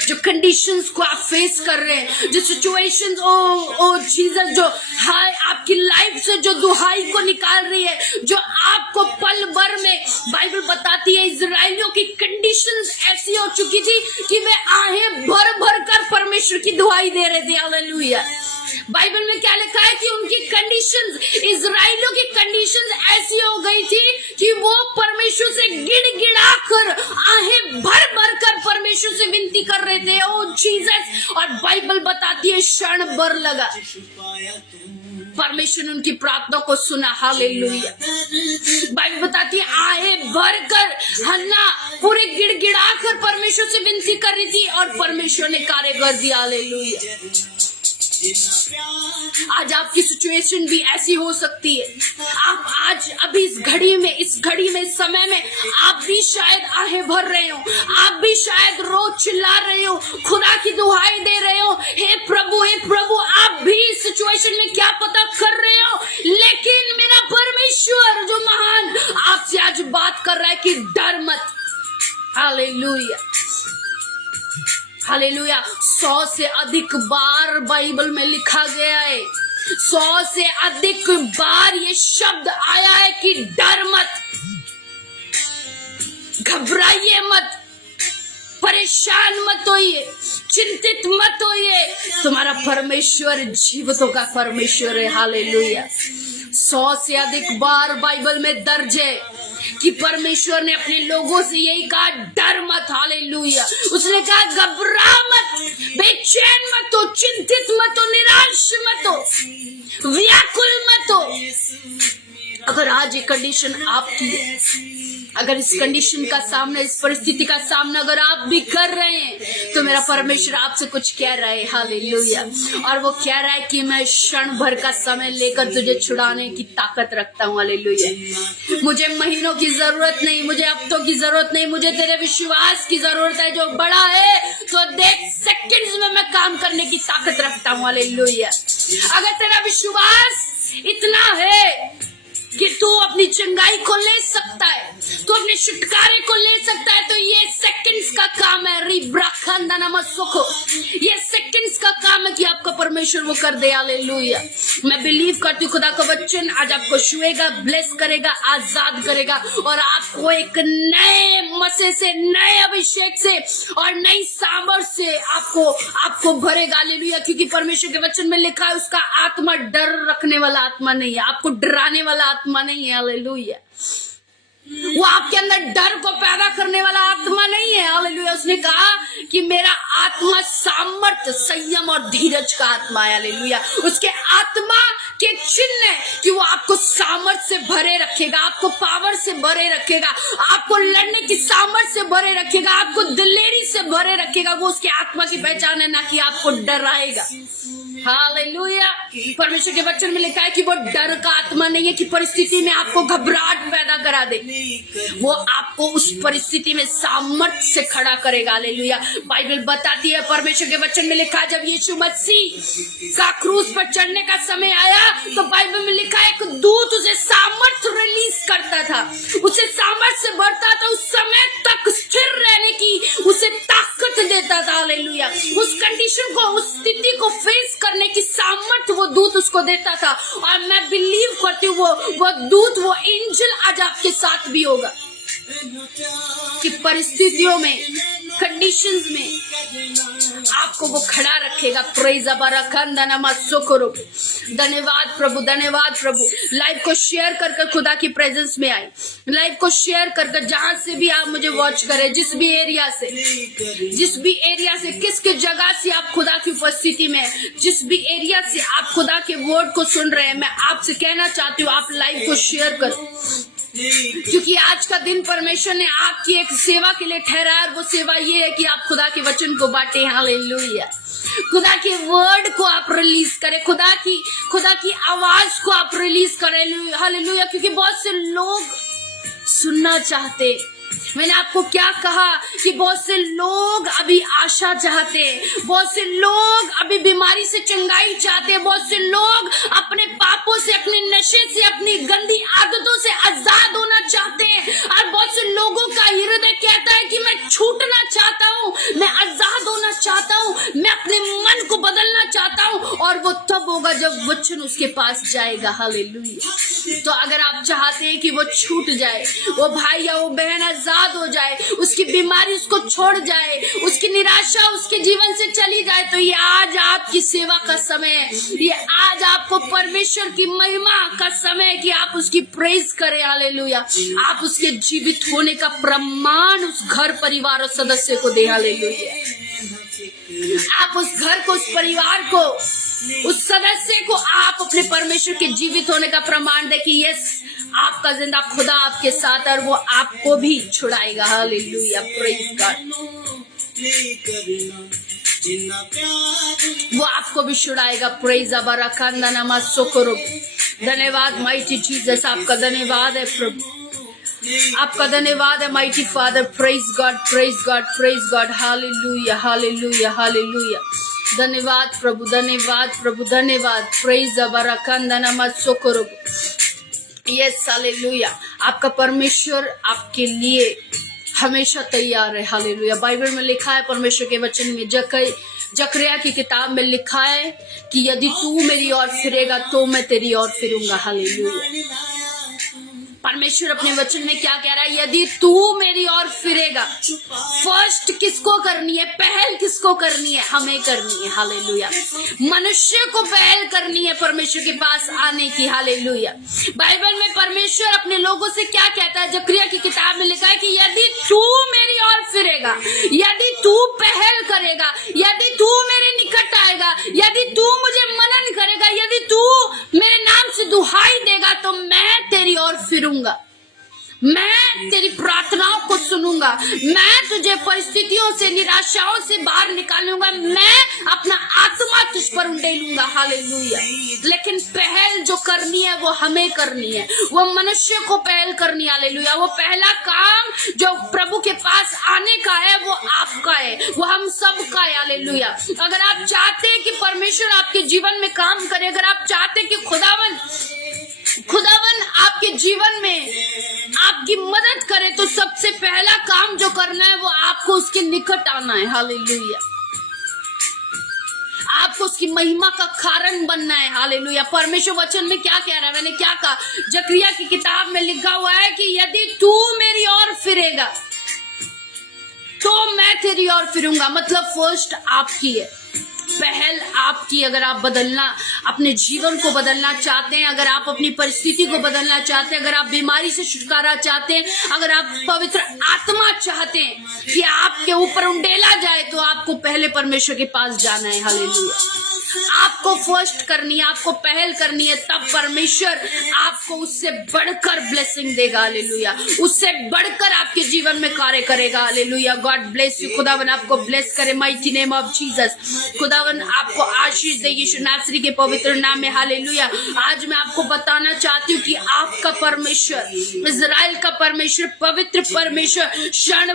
जो कंडीशंस को आप फेस कर रहे हैं, जो सिचुएशंस ओ जीसस, जो हाय आपकी लाइफ से जो दुहाई को निकाल रही है, जो आपको पल भर में, बाइबल बताती है इजराइलियों की कंडीशंस ऐसी हो चुकी थी कि वे आहें भर भर कर परमेश्वर की दुहाई दे रहे थे। हालेलुया। बाइबल में क्या लिखा है कि उनकी कंडीशंस, इजराइलियों की कंडीशंस ऐसी हो गई थी कि वो परमेश्वर से गिड़गिड़ाकर, आहें भर भर कर परमेश्वर से विनती कर रहे थे। ओ जीसस। और बाइबल बताती है क्षण भर लगा, परमेश्वर ने उनकी प्रार्थना को सुना। हालेलुया। बाइबल बताती है आहें भर कर हन्ना पूरे गिड़गिड़ाकर परमेश्वर से विनती कर रही थी, और परमेश्वर ने कार्य कर दिया। हालेलुया। आज आपकी सिचुएशन भी ऐसी हो सकती है। आप आज अभी इस घड़ी में, इस समय में आप भी शायद आहें भर रहे हो, आप भी शायद रो चिल्ला रहे हो, खुदा की दुहाई दे रहे हो, हे प्रभु, आप भी इस सिचुएशन में क्या पता कर रहे हो, लेकिन मेरा परमेश्वर जो महान आपसे आज बात कर रहा है कि डर मत। हालेलुया। हालेलुया। 100 से अधिक बार बाइबल में लिखा गया है, 100 से अधिक बार ये शब्द आया है कि डर मत, घबराइए मत, परेशान मत होइए, चिंतित मत होइए। तुम्हारा परमेश्वर जीवितों का परमेश्वर है। हालेलुया। 100 से अधिक बार बाइबल में दर्ज है कि परमेश्वर ने अपने लोगों से यही कहा, डर मत। हालेलुया। उसने कहा घबरा मत, बेचैन मत हो, चिंतित मत हो, निराश मत हो, व्याकुल मत हो। अगर आज ये कंडीशन आपकी है, अगर इस कंडीशन का सामना, इस परिस्थिति का सामना अगर आप भी कर रहे हैं, तो मेरा परमेश्वर आपसे कुछ कह रहा है। हालेलुया। और वो कह रहा है कि मैं क्षण भर का समय लेकर तुझे छुड़ाने की ताकत रखता हूँ। हालेलुया। मुझे महीनों की जरूरत नहीं, मुझे हफ्तों की जरूरत नहीं, मुझे तेरे विश्वास की जरूरत है। जो बड़ा है तो देख सेकंड्स में मैं काम करने की ताकत रखता हूँ। हालेलुया। अगर तेरा विश्वास इतना है कि तू अपनी चंगाई को ले सकता है, तू अपने छुटकारे को ले सकता है, तो ये सेकंड्स का काम है। ये सेकंड्स का काम है कि आपका परमेश्वर वो कर दे। हालेलुया। मैं बिलीव करती हूँ खुदा का वचन आज आपको छुएगा, ब्लेस करेगा, आजाद करेगा और आपको एक नए मसे से, नए अभिषेक से और नई सामर्थ से आपको भरेगा। हालेलुया। क्योंकि परमेश्वर के वचन में लिखा है उसका आत्मा डर रखने वाला आत्मा नहीं है, आपको डराने वाला आत्मा नहीं है। हालेलुया। वो आपके अंदर डर को पैदा करने वाला आत्मा नहीं है। हालेलुया। उसने कहा कि मेरा आत्मा सामर्थ, संयम और धीरज का आत्मा है। हालेलुया। उसके आत्मा के चिन्ह है कि वो आपको सामर्थ से भरे रखेगा, आपको पावर से भरे रखेगा, आपको लड़ने की सामर्थ से भरे रखेगा, आपको दिलेरी से भरे रखेगा। वो उसके आत्मा की पहचान है, ना कि आपको डराएगा। हालेलुया। परमेश्वर के वचन में लिखा है कि वो डर का आत्मा नहीं है कि परिस्थिति में आपको घबराहट पैदा करा दे, वो आपको उस परिस्थिति में सामर्थ्य से खड़ा करेगा। हालेलुया। बाइबल बताती है, परमेश्वर के वचन में लिखा है जब यीशु मसीह का क्रूस पर चढ़ने का समय आया तो बाइबल में लिखा है एक दूत उसे सामर्थ्य रिलीज करता था, उसे सामर्थ्य से भरता था, उस समय तक स्थिर रहने की उसे ताकत देता था। हालेलुया। उस कंडीशन को, उस स्थिति को फेस करने की सामर्थ्य वो दूत उसको देता था। और मैं बिलीव करती हूँ वो दूत, वो एंजल आज आपके साथ भी होगा कि परिस्थितियों में, कंडीशंस में आपको वो खड़ा रखेगा। प्रेज धन्यवाद प्रभु, धन्यवाद प्रभु। लाइव को शेयर कर खुदा की प्रेजेंस में आए, लाइव को शेयर कर जहां से भी आप मुझे वॉच करें, जिस भी एरिया से, किस जगह से आप खुदा की उपस्थिति में, जिस भी एरिया से आप खुदा के वर्ड को सुन रहे हैं, मैं आपसे कहना चाहती हूँ आप लाइव को शेयर करो, क्योंकि आज का दिन परमेश्वर ने आपकी एक सेवा के लिए ठहराया और वो सेवा ये है कि आप खुदा के वचन को बांटे। हालेलुया। खुदा के वर्ड को आप रिलीज करें, खुदा की आवाज को आप रिलीज करें। हालेलुया। क्योंकि बहुत से लोग सुनना चाहते, मैंने आपको क्या कहा कि बहुत से लोग अभी आशा चाहते हैं, बहुत से लोग अभी बीमारी से चंगाई चाहते हैं, बहुत से लोग अपने पापों से, अपने नशे से, अपनी गंदी आदतों से आजाद होना चाहते हैं। और बहुत से लोगों का हृदय कहता है कि मैं छूटना चाहता हूँ, मैं आजाद होना चाहता हूँ, मैं अपने मन को बदलना चाहता हूँ। और वो तब होगा जब वचन उसके पास जाएगा। हालेलुया। तो अगर आप चाहते हैं कि वो छूट जाए, वो भाई या वो बहन आजाद हो जाए, उसकी बीमारी उसको छोड़ जाए, उसकी निराशा उसके जीवन से चली जाए, तो ये आज आपकी सेवा का समय है, ये आज आपको परमेश्वर की महिमा का समय है कि आप उसकी प्रेज करें। हालेलुया। आप उसके जीवित होने का प्रमाण उस घर, परिवार और सदस्य को दे। हालेलुया। आप उस घर को, उस परिवार को, उस सदस्य को आप अपने परमेश्वर के जीवित होने का प्रमाण दे कि यस, आपका जिंदा खुदा आपके साथ और वो आपको भी छुड़ाएगा। हालेलुया। Praise God. वो आपको भी छुड़ाएगा। प्रेज अबराकांदा नामा सोकरो। धन्यवाद माइटी जीसस, आपका धन्यवाद है प्रभु, आपका धन्यवाद है mighty father. Praise God, praise God, praise God. Hallelujah, hallelujah, hallelujah. धन्यवाद प्रभु, धन्यवाद प्रभु, धन्यवाद। प्रेज अबराकांदा नामा सोकरो। Yes, hallelujah. आपका परमेश्वर आपके लिए हमेशा तैयार है। हालेलुया। बाइबल में लिखा है, परमेश्वर के वचन में, जकरिया की किताब में लिखा है कि यदि तू मेरी ओर फिरेगा तो मैं तेरी ओर फिरूंगा। हालेलुया। परमेश्वर अपने वचन में क्या कह रहा है? यदि तू मेरी ओर फिरेगा, फर्स्ट किसको करनी है? पहल किसको करनी है? हमें करनी है। हालेलुया। मनुष्य को पहल करनी है परमेश्वर के पास आने की। हालेलुया। बाइबल में परमेश्वर अपने लोगों से क्या कहता है? जकरिया की किताब में लिखा है कि यदि तू मेरी ओर फिरेगा, यदि तू पहल करेगा, यदि तू मेरे निकट आएगा, यदि तू मुझे मनन करेगा, यदि तू मेरे नाम से दुहाई देगा, तो मैं तेरी ओर फिरूंगा, मैं तेरी प्रार्थनाओं को सुनूंगा, मैं तुझे परिस्थितियों से, निराशाओं से बाहर निकालूंगा, मैं अपना आत्मा तुझ पर उंडेलूंगा। हालेलुया। लेकिन पहल जो करनी है वो हमें करनी है, वो मनुष्य को पहल करनी है। हालेलुया। वो पहला काम जो प्रभु के पास आने का है वो आपका है, वो हम सबका है। हालेलुया। अगर आप चाहते हैं कि परमेश्वर आपके जीवन में काम करे, अगर आप चाहते हैं कि खुदावन आपके जीवन में आपकी मदद करे, तो सबसे पहला काम जो करना है वो आपको उसके निकट आना है। हालेलुया। आपको उसकी महिमा का कारण बनना है। हालेलुया। परमेश्वर वचन में क्या कह रहा है? मैंने क्या कहा? जकरिया की किताब में लिखा हुआ है कि यदि तू मेरी ओर फिरेगा तो मैं तेरी ओर फिरूंगा। मतलब फर्स्ट आपकी है, पहल आपकी। अगर आप अपने जीवन को बदलना चाहते हैं, अगर आप अपनी परिस्थिति को बदलना चाहते हैं, अगर आप बीमारी से छुटकारा चाहते हैं, अगर आप पवित्र आत्मा चाहते हैं कि आपके ऊपर उंडेला जाए, तो आपको पहले परमेश्वर के पास जाना है। हालेलुया। आपको फर्स्ट करनी है, आपको पहल करनी है, तब परमेश्वर आपको उससे बढ़कर ब्लेसिंग देगा। हालेलुया। उससे बढ़कर आपके जीवन में कार्य करेगा। हालेलुया। God bless you. खुदावन आपको ब्लेस करे माइटी नेम ऑफ जीसस। खुदावन आपको आशीष दे यीशु नासरी के पवित्र नाम में। हालेलुया। आज मैं आपको बताना चाहती हूँ कि आपका परमेश्वर, इजराइल का परमेश्वर, पवित्र परमेश्वर क्षण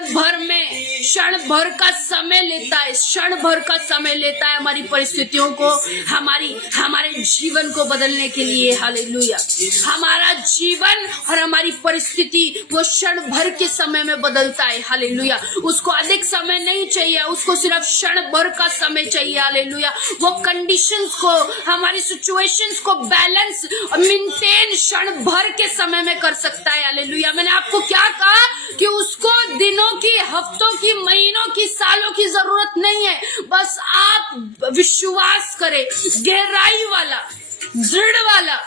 भर का समय लेता है, क्षण भर का समय लेता है हमारी परिस्थितियों को, हमारे जीवन को बदलने के लिए। हालेलुया। हमारा जीवन और हमारी परिस्थिति वो क्षण भर के समय में बदलता है। हालेलुया। उसको अधिक समय नहीं चाहिए, उसको सिर्फ क्षण भर का समय चाहिए। हालेलुया। वो कंडीशंस को, हमारी सिचुएशंस को बैलेंस और मेंटेन क्षण भर के समय में कर सकता है। हालेलुया। मैंने आपको क्या कहा कि उसको दिनों की, हफ्तों की, महीनों की, सालों की जरूरत नहीं है। बस आप विश्वास करें, गहराई वाला, दृढ़ वाला,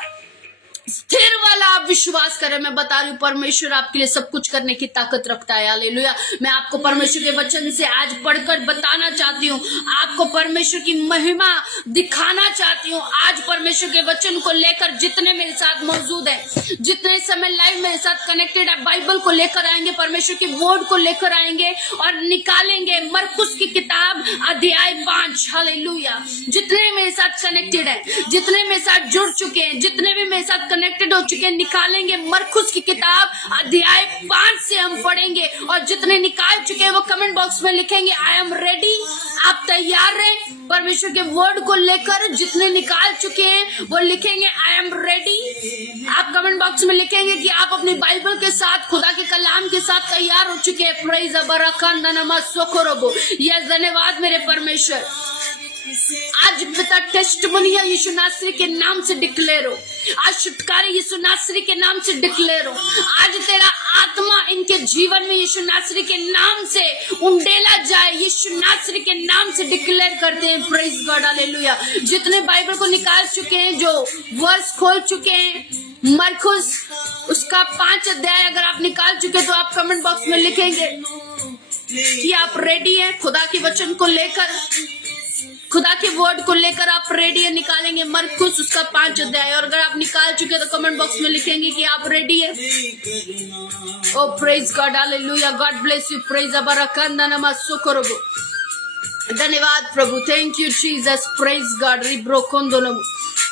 स्थिर वाला आप विश्वास करें। मैं बता रही हूँ परमेश्वर आपके लिए सब कुछ करने की ताकत रखता है। हालेलुया। मैं आपको परमेश्वर के वचन से आज पढ़कर बताना चाहती हूँ, आपको परमेश्वर की महिमा दिखाना चाहती हूँ। आज परमेश्वर के वचन को लेकर जितने मेरे साथ मौजूद है, जितने समय लाइव मेरे साथ कनेक्टेड है, बाइबल को लेकर आएंगे, परमेश्वर के वर्ड को लेकर आएंगे और निकालेंगे मरकुस की किताब अध्याय 5। हालेलुया। जितने मेरे साथ कनेक्टेड है, जितने मेरे साथ जुड़ चुके हैं, जितने भी मेरे साथ कनेक्टेड हो चुके हैं, निकालेंगे मरकुस की किताब अध्याय 5 से हम पढ़ेंगे। और जितने निकाल चुके हैं वो कमेंट बॉक्स में लिखेंगे आई एम रेडी। आप तैयार रहें परमेश्वर के वर्ड को लेकर। जितने निकाल चुके हैं वो लिखेंगे आई एम रेडी। आप कमेंट बॉक्स में लिखेंगे कि आप अपनी बाइबल के साथ, खुदा के कलाम के साथ तैयार हो चुके हैं। प्रेज बरकान नमः सोखरोबो। यस, धन्यवाद मेरे परमेश्वर। आज पिता टेस्टमनी है, यीशु नासरी के नाम से डिक्लेयर हो। आज छुटकारे यीशु नासरी के नाम से डिक्लेयर हो। आज तेरा आत्मा इनके जीवन में यीशु नासरी के नाम से उंडेला जाए। यीशु नासरी के नाम से डिक्लेयर करते हैं। Praise God. हालेलुया। जितने बाइबल को निकाल चुके हैं, जो वर्स खोल चुके हैं, मरकुस उसका 5 अध्याय अगर आप निकाल चुके तो आप कमेंट बॉक्स में लिखेंगे कि आप रेडी हैं खुदा के वचन को लेकर, खुदा के वर्ड को लेकर आप रेडी है। निकालेंगे मरकुस उसका 5 अध्याय। और अगर आप निकाल चुके तो कमेंट बॉक्स में लिखेंगे कि आप रेडी है। Oh praise God. Hallelujah. God bless you. Praise बरकांदा नमः सोखरोबो। धन्यवाद प्रभु। Thank you Jesus. Praise God. रिब्रोकोंदो नमो।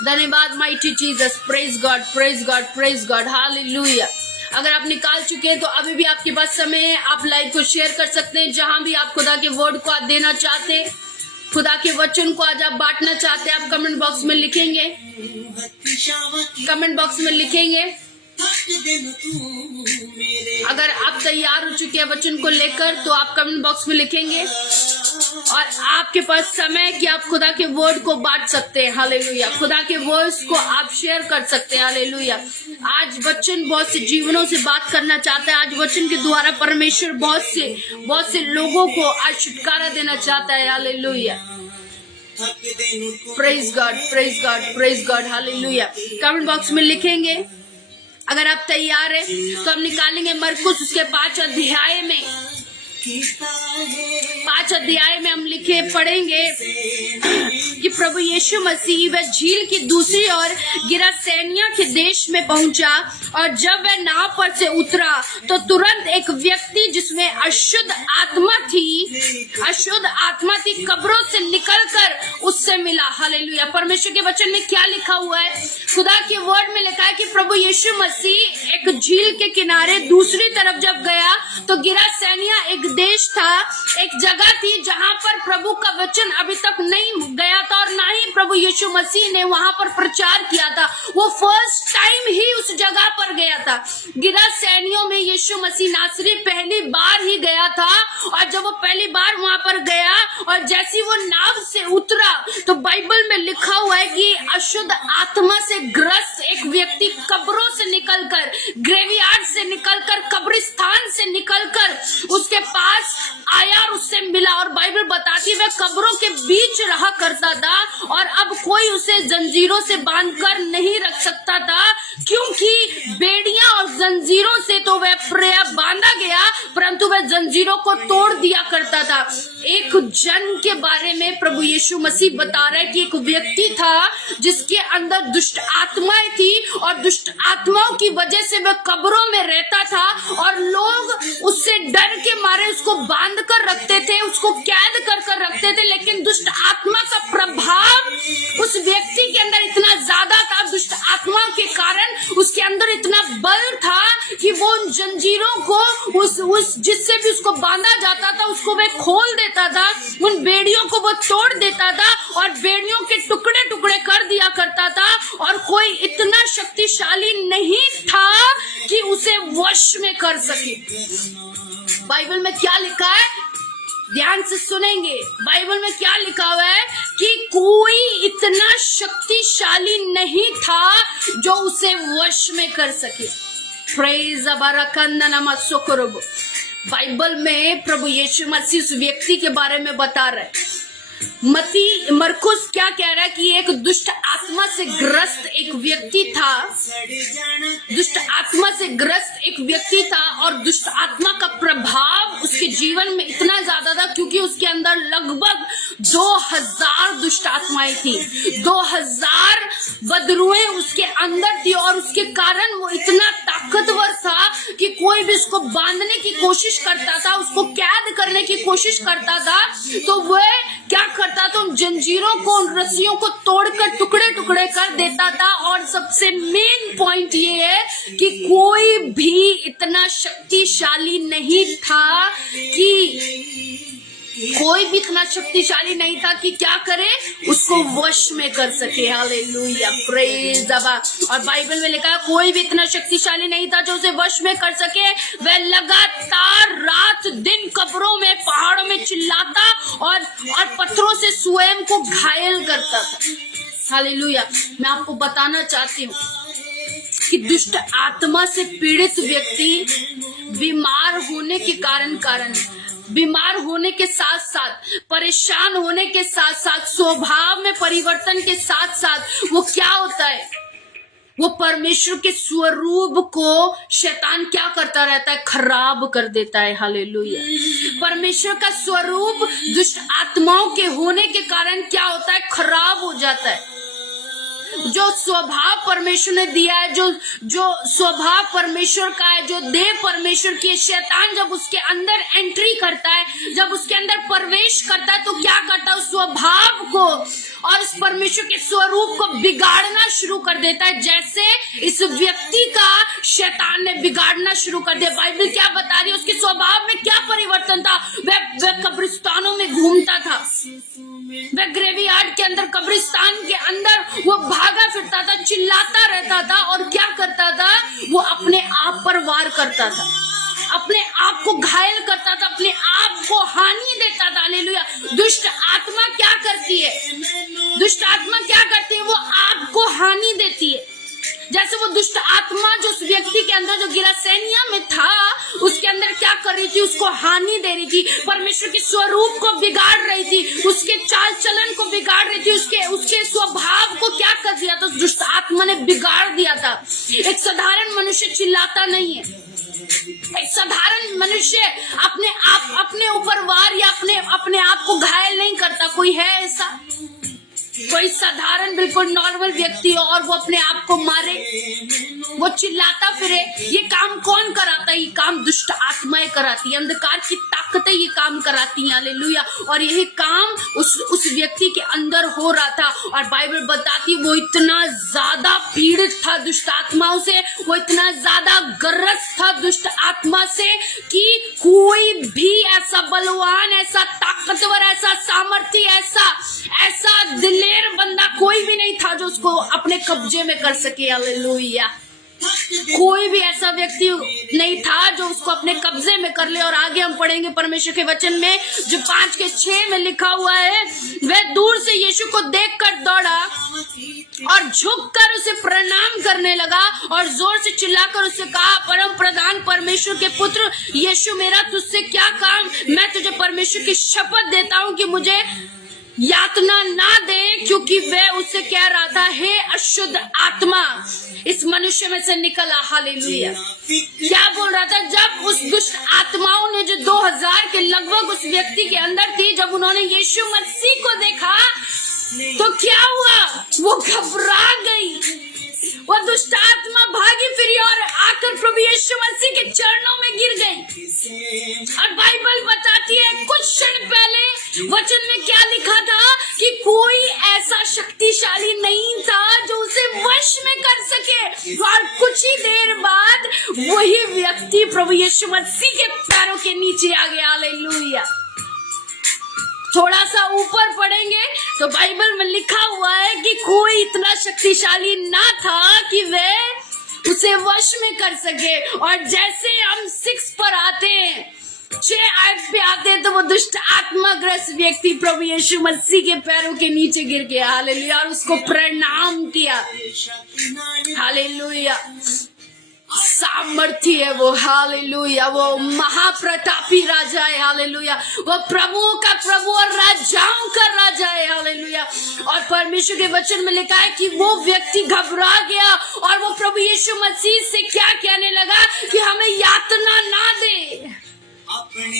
धन्यवाद mighty Jesus. Praise God, praise God, praise God. Hallelujah. अगर आप निकाल चुके हैं तो अभी भी आपके पास समय है, आप लाइव को शेयर कर सकते हैं। जहां भी आप खुदा के वर्ड को आप देना चाहते हैं, खुदा के वचन को आज आप बांटना चाहते हैं, आप कमेंट बॉक्स में लिखेंगे, कमेंट बॉक्स में लिखेंगे। अगर आप तैयार हो चुके हैं वचन को लेकर तो आप कमेंट बॉक्स में लिखेंगे और आपके पास समय है कि आप खुदा के वर्ड को बांट सकते हैं। हालेलुया। खुदा के वर्ड्स को आप शेयर कर सकते हैं। हालेलुया। आज वचन बहुत से जीवनों से बात करना चाहता है। आज वचन के द्वारा परमेश्वर बहुत से लोगों को आज छुटकारा देना चाहता है। Hallelujah. Praise God, praise God, praise God. Hallelujah. Comment box में लिखेंगे अगर आप तैयार हैं तो हम निकालेंगे मरकुस उसके 5 अध्याय में हम लिखे पढ़ेंगे कि प्रभु यीशु मसीह वह झील की दूसरी ओर गिरासेनिया के देश में पहुंचा और जब वह नाव पर से उतरा तो तुरंत एक व्यक्ति जिसमें अशुद्ध आत्मा थी कब्रों से निकलकर उससे मिला। हालेलुया। परमेश्वर के वचन में क्या लिखा हुआ है? खुदा के वर्ड में लिखा है कि प्रभु यीशु मसीह एक झील के किनारे दूसरी तरफ जब गया तो गिरासेनिया एक देश था, एक जगह थी जहां पर प्रभु का वचन अभी तक नहीं गया था और ना ही प्रभु यीशु मसीह ने वहां पर प्रचार किया था। वो फर्स्ट टाइम ही उस जगह पर गया था। गिरासेनियों में यीशु मसीह नासरी पहली बार ही गया था और जब वो पहली बार वहां पर गया और जैसी वो नाव से उतरा तो बाइबल में लिखा हुआ है कि अशुद्ध आत्मा से ग्रस्त एक व्यक्ति कब्रों से निकलकर, ग्रेवयार्ड से निकलकर, कब्रिस्तान से निकलकर उसके पास आया और उससे मिला। और बाइबल बताती है कब्रों के बीच रहा करता था और अब कोई उसे जंजीरों से बांधकर नहीं रख सकता था, क्योंकि बेड़ियां और जंजीरों से तो वह प्राय बांधा गया परंतु वह जंजीरों को तोड़ दिया करता था। एक जन के बारे में प्रभु यीशु मसीह बता रहा है कि एक व्यक्ति था जिसके अंदर दुष्ट आत्माएं थी और दुष्ट आत्माओं की वजह से वह कब्रों में रहता था और लोग उससे डर के मारे उसको बांध कर रखते थे, उसको कैद कर रखते थे। लेकिन दुष्ट आत्मा का प्रभाव उस व्यक्ति के अंदर इतना ज्यादा था, दुष्ट आत्मा के कारण उसके अंदर इतना बल था कि वो उन जंजीरों को उस जिससे भी उसको बांधा जाता था उसको वह खोल देता था, उन बेड़ियों को वो तोड़ देता था और बेड़ियों के टुकड़े टुकड़े कर दिया करता था और कोई इतना शक्तिशाली नहीं था कि उसे वश में कर सके। बाइबल में क्या लिखा है? ध्यान से सुनेंगे। बाइबल में क्या लिखा हुआ है कि कोई इतना शक्तिशाली नहीं था जो उसे वश में कर सके। प्रेज अबारकंदनमसुकुरुब। बाइबल में प्रभु यीशु मसीह उस व्यक्ति के बारे में बता रहे हैं। मरकुस क्या कह रहा है कि एक दुष्ट आत्मा से ग्रस्त एक व्यक्ति था, दुष्ट आत्मा से ग्रस्त एक व्यक्ति था और दुष्ट आत्मा का प्रभाव उसके जीवन में इतना ज्यादा था क्योंकि उसके अंदर लगभग 2000 दुष्ट आत्माएं थी, 2000 बदरुएं उसके अंदर थी और उसके कारण वो इतना ताकतवर था कि कोई भी उसको बांधने की कोशिश करता था, उसको कैद करने की कोशिश करता था तो वह क्या करता था? उन जंजीरों को, उन रस्सियों को तोड़कर टुकड़े टुकड़े कर देता था। और सबसे मेन पॉइंट ये है कि कोई भी इतना शक्तिशाली नहीं था कि क्या करे? उसको वश में कर सके। हालेलुया, प्रेज अबा। और बाइबल में लिखा है कोई भी इतना शक्तिशाली नहीं था जो उसे वश में कर सके। वह लगातार रात दिन कब्रों में, पहाड़ों में चिल्लाता और पत्थरों से स्वयं को घायल करता था। हालेलुया। मैं आपको बताना चाहती हूँ कि दुष्ट आत्मा से पीड़ित व्यक्ति बीमार होने के बीमार होने के साथ साथ, परेशान होने के साथ साथ, स्वभाव में परिवर्तन के साथ साथ वो क्या होता है? वो परमेश्वर के स्वरूप को शैतान क्या करता रहता है? खराब कर देता है। हालेलुया। परमेश्वर का स्वरूप दुष्ट आत्माओं के होने के कारण क्या होता है? खराब हो जाता है। जो स्वभाव परमेश्वर ने दिया है, जो स्वभाव परमेश्वर का है, जो देह परमेश्वर की है, शैतान जब उसके अंदर एंट्री करता है, जब उसके अंदर प्रवेश करता है तो क्या करता है? उस स्वभाव को और इस परमेश्वर के स्वरूप को बिगाड़ना शुरू कर देता है, जैसे इस व्यक्ति का शैतान ने बिगाड़ना शुरू कर दिया। बाइबल क्या बता रही है? उसके स्वभाव में क्या परिवर्तन था? वह कब्रिस्तानों में घूमता था, वह ग्रेवयार्ड के अंदर, कब्रिस्तान के अंदर वो भागा फिरता था, चिल्लाता रहता था और क्या करता था? वो अपने आप पर वार करता था, अपने आप को घायल करता था, अपने आप को हानि देता था, हालेलुया। दुष्ट आत्मा क्या करती है? दुष्ट आत्मा क्या करती है? वो आपको हानि देती है। जैसे वो दुष्ट आत्मा जो उस व्यक्ति के अंदर जो गिरासेनिया में था, उसके अंदर क्या कर रही थी? उसको हानि दे रही थी, परमेश्वर के स्वरूप को बिगाड़ रही थी, उसके चाल चलन को बिगाड़ रही थी, उसके स्वभाव को क्या कर दिया था? उस दुष्ट आत्मा ने बिगाड़ दिया था। एक साधारण मनुष्य चिल्लाता नहीं है, एक साधारण मनुष्य अपने ऊपर वार या अपने आप को घायल नहीं करता। कोई है ऐसा? कोई साधारण बिल्कुल नॉर्मल व्यक्ति हो और वो अपने आप को मारे, वो चिल्लाता फिरे? ये काम कौन कराता है? ये काम दुष्ट आत्माएं कराती है, अंधकार की ताकतें ये काम कराती हैं। हालेलुया। और यही काम उस व्यक्ति के अंदर हो रहा था। और बाइबल बताती वो इतना ज्यादा पीड़ित था दुष्ट आत्माओं से, वो इतना ज्यादा ग्रस्त था दुष्ट आत्मा से कि कोई भी ऐसा बलवान, ऐसा ताकतवर, ऐसा सामर्थ्य, ऐसा दिलेर बंदा कोई भी नहीं था जो उसको अपने कब्जे में कर सके। हालेलुया। कोई भी ऐसा व्यक्ति नहीं था जो उसको अपने कब्जे में कर ले। और आगे हम पढ़ेंगे परमेश्वर के वचन में जो 5:6 में लिखा हुआ है, वह दूर से यीशु को देखकर दौड़ा और झुककर उसे प्रणाम करने लगा और जोर से चिल्लाकर उससे कहा, परम प्रधान परमेश्वर के पुत्र यीशु, मेरा तुझसे क्या काम? मैं तुझे परमेश्वर की शपथ देता हूँ कि मुझे यातना ना दे, क्योंकि वह उससे कह रहा था, हे अशुद्ध आत्मा, इस मनुष्य में से निकला। हालेलुया। क्या बोल रहा था? जब उस दुष्ट आत्माओं ने जो 2000 के लगभग उस व्यक्ति के अंदर थी, जब उन्होंने यीशु मसीह को देखा तो क्या हुआ? वो घबरा गई। वो दुष्ट आत्मा भागी फिरी और आकर प्रभु यीशु मसीह के चरणों में गिर गई। और बाइबल बताती है कुछ क्षण पहले वचन में क्या लिखा था कि कोई ऐसा शक्तिशाली नहीं था जो उसे वश में कर सके। और कुछ ही देर बाद वही व्यक्ति प्रभु यीशु मसीह के पैरों के नीचे आ गया। हालेलुया। थोड़ा सा ऊपर पढ़ेंगे तो बाइबल में लिखा हुआ है कि कोई इतना शक्तिशाली ना था कि वह उसे वश में कर सके। और जैसे हम 6 पर आते हैं, 6 आयत पे आते हैं, तो वो दुष्ट आत्माग्रस्त व्यक्ति प्रभु यीशु मसीह के पैरों के नीचे गिर गया। हालेलुया। और उसको प्रणाम किया। हालेलुया। सामर्थ्य है वो। हालेलुया। वो महाप्रतापी राजा है। हालेलुया। वो प्रभुओं का प्रभु और राजाओं का राजा है। हालेलुया। और परमेश्वर के वचन में लिखा है कि वो व्यक्ति घबरा गया और वो प्रभु यीशु मसीह से क्या कहने लगा कि हमें यातना ना दे,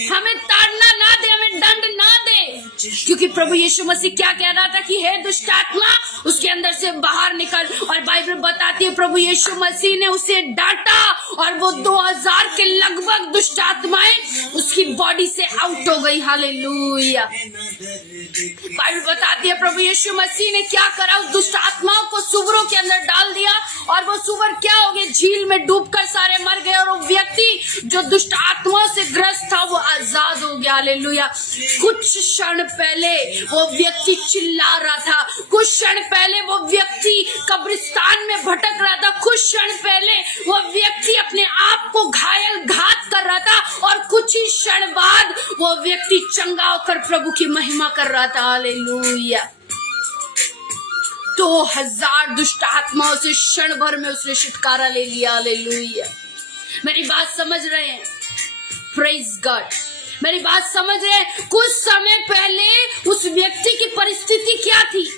हमें ताड़ना ना दे, हमें दंड ना दे। क्योंकि प्रभु यीशु मसीह क्या कह रहा था कि हे दुष्ट आत्मा, उसके अंदर से बाहर निकल। और बाइबल बताती है प्रभु यीशु मसीह ने उसे डांटा और वो 2000 के लगभग दुष्ट आत्माएं उसकी बॉडी से आउट हो गई। हालेलुया। बाइबल बताती है प्रभु यीशु मसीह ने क्या करा, उस दुष्ट आत्माओं को सुअरों के अंदर डाल दिया और वो सुअर क्या हो गए? झील में डूबकर सारे मर गए। और वो व्यक्ति जो दुष्ट आत्माओं से ग्रस्त था वो आजाद हो गया। हालेलुया। कुछ क्षण पहले वो व्यक्ति चिल्ला रहा था, कुछ क्षण पहले वो व्यक्ति कब्रिस्तान में भटक रहा था, कुछ क्षण पहले वो व्यक्ति अपने आप को घात कर रहा था और कुछ ही क्षण बाद वो व्यक्ति चंगा होकर प्रभु की महिमा कर रहा था। हालेलुया। 2000 दुष्ट आत्माओं से क्षण भर में उसने छुटकारा ले लिया। हालेलुया। मेरी बात समझ रहे हैं? Praise God. मेरी बात समझ रहे हैं? कुछ समय पहले उस व्यक्ति की परिस्थिति क्या थी?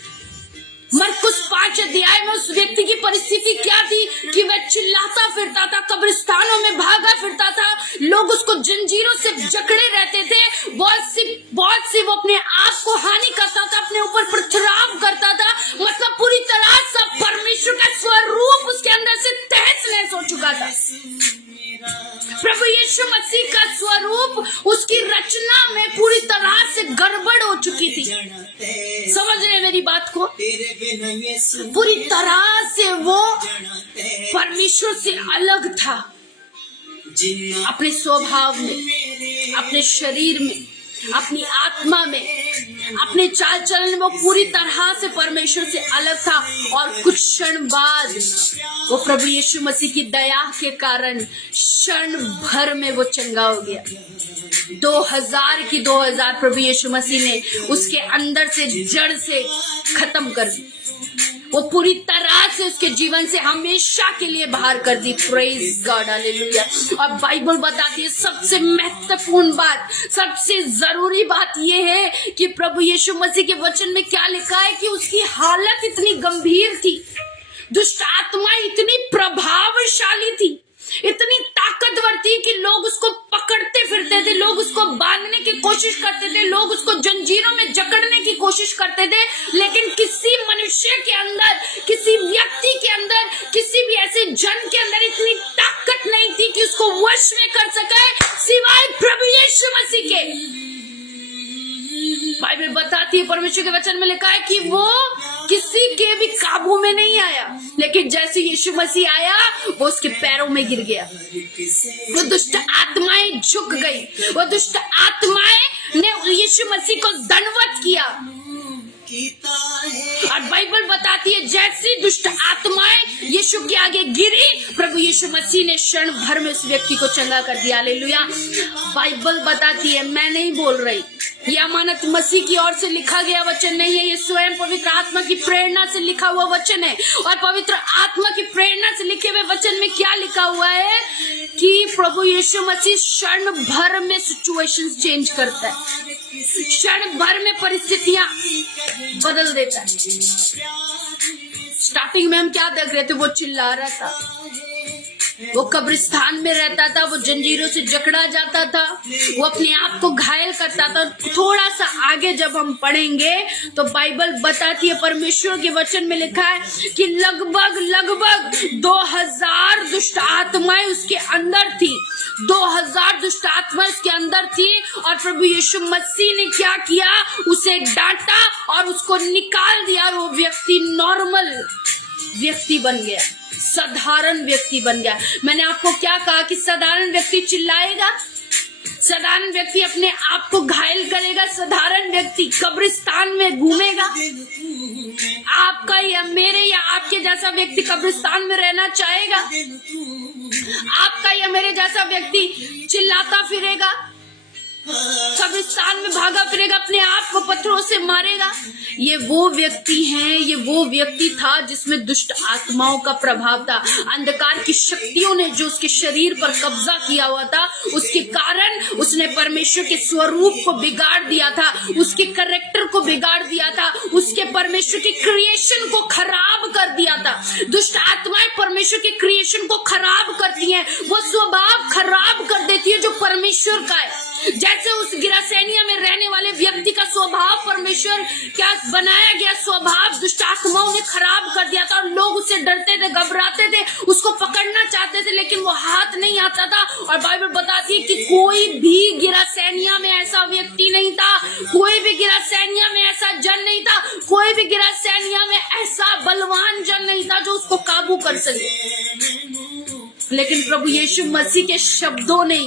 मरकुस 5 अध्याय में उस व्यक्ति की परिस्थिति क्या थी कि वह चिल्लाता फिरता था, कब्रिस्तानों में भागा फिरता था, लोग उसको जंजीरों से जकड़े रहते थे, बहुत सी वो अपने आप को हानि करता था, अपने ऊपर पथराव करता था। मतलब पूरी तरह से परमेश्वर का स्वरूप उसके अंदर से तहस नहस हो चुका था। प्रभु यीशु मसीह का स्वरूप उसकी रचना में पूरी तरह से गड़बड़ हो चुकी थी। समझ रहे मेरी बात को? पूरी तरह से वो परमेश्वर से अलग था, अपने स्वभाव में, अपने शरीर में, अपनी आत्मा में, अपने चाल चलन में वो पूरी तरह से परमेश्वर से अलग था। और कुछ क्षण बाद वो प्रभु यीशु मसीह की दया के कारण क्षण भर में वो चंगा हो गया। 2000 की 2000 प्रभु यीशु मसीह ने उसके अंदर से जड़ से खत्म कर दी। वो पूरी तरह से उसके जीवन से हमेशा के लिए बाहर कर दी। Praise God, hallelujah. और बाइबल बताती है सबसे महत्वपूर्ण बात, सबसे जरूरी बात ये है कि प्रभु यीशु मसीह के वचन में क्या लिखा है कि उसकी हालत इतनी गंभीर थी, दुष्ट आत्मा इतनी प्रभावशाली थी, इतनी ताकतवर थी कि लोग उसको पकड़ते फिरते थे, लोग उसको बांधने की कोशिश करते थे, लोग उसको जंजीरों में जकड़ने की कोशिश करते थे, लेकिन किसी मनुष्य के अंदर, किसी व्यक्ति के अंदर, किसी भी ऐसे जन के अंदर इतनी ताकत नहीं थी कि उसको वश में कर सके सिवाय प्रभु यीशु मसीह के। बाइबल बताती है, परमेश्वर के वचन में लिखा है कि वो किसी के भी काबू में नहीं आया, लेकिन जैसे यीशु मसीह आया वो उसके पैरों में गिर गया। वो दुष्ट आत्माएं झुक गई, वो दुष्ट आत्माएं ने यीशु मसीह को दंडवत किया। और बाइबल बताती है जैसी दुष्ट आत्माएं यीशु के आगे गिरी, प्रभु यीशु मसीह ने क्षण भर में उस व्यक्ति को चंगा कर दिया। हालेलुया। बाइबल बताती है, मैं नहीं बोल रही, ये अमानत मसीह की ओर से लिखा गया वचन नहीं है, ये स्वयं पवित्र आत्मा की प्रेरणा से लिखा हुआ वचन है। और पवित्र आत्मा की प्रेरणा से लिखे हुए वचन में क्या लिखा हुआ है कि प्रभु यीशु मसीह क्षण भर में सिचुएशंस चेंज करता है, क्षण भर में परिस्थितियां बदल देता है। स्टार्टिंग में हम क्या देख रहे थे, वो चिल्ला रहा था, वो कब्रिस्तान में रहता था, वो जंजीरों से जकड़ा जाता था, वो अपने आप को घायल करता था। थोड़ा सा आगे जब हम पढ़ेंगे तो बाइबल बताती है, परमेश्वर के वचन में लिखा है कि लगभग 2000 दुष्ट आत्माएं उसके अंदर थी, 2000 दुष्ट आत्माएं उसके अंदर थी। और प्रभु यीशु मसीह ने क्या किया, उसे डांटा और उसको निकाल दिया। वो व्यक्ति नॉर्मल व्यक्ति बन गया, साधारण व्यक्ति बन गया। मैंने आपको क्या कहा कि साधारण व्यक्ति चिल्लाएगा, साधारण व्यक्ति अपने आप को घायल करेगा, साधारण व्यक्ति कब्रिस्तान में घूमेगा। आपका या मेरे या आपके जैसा व्यक्ति कब्रिस्तान में रहना चाहेगा? आपका या मेरे जैसा व्यक्ति चिल्लाता फिरेगा, कब्रिस्तान में भागा फिरेगा, अपने आप को पत्थरों से मारेगा? ये वो व्यक्ति है, ये वो व्यक्ति था जिसमें दुष्ट आत्माओं का प्रभाव था। अंधकार की शक्तियों ने जो उसके शरीर पर कब्जा किया हुआ था, उसके कारण उसने परमेश्वर के स्वरूप को बिगाड़ दिया था, उसके कैरेक्टर को बिगाड़ दिया था, उसके परमेश्वर के क्रिएशन को खराब कर दिया था। दुष्ट आत्माएं परमेश्वर के क्रिएशन को खराब करती हैं, वो स्वभाव खराब कर देती है जो परमेश्वर का है। जैसे उस गिरासेनिया में रहने वाले व्यक्ति का स्वभाव परमेश्वर क्या बनाया गया स्वभाव दुष्ट आत्माओं ने खराब कर दिया था, और लोग उससे डरते थे, घबराते थे, उसको पकड़ना चाहते थे, लेकिन वो हाथ नहीं आता था। और बाइबल बताती है कि कोई भी गिरासेनिया में ऐसा व्यक्ति नहीं था, कोई भी गिरासेनिया में ऐसा जन नहीं था, कोई भी गिरासेनिया में ऐसा बलवान जन नहीं था जो उसको काबू कर सके। लेकिन प्रभु यीशु मसीह के शब्दों ने,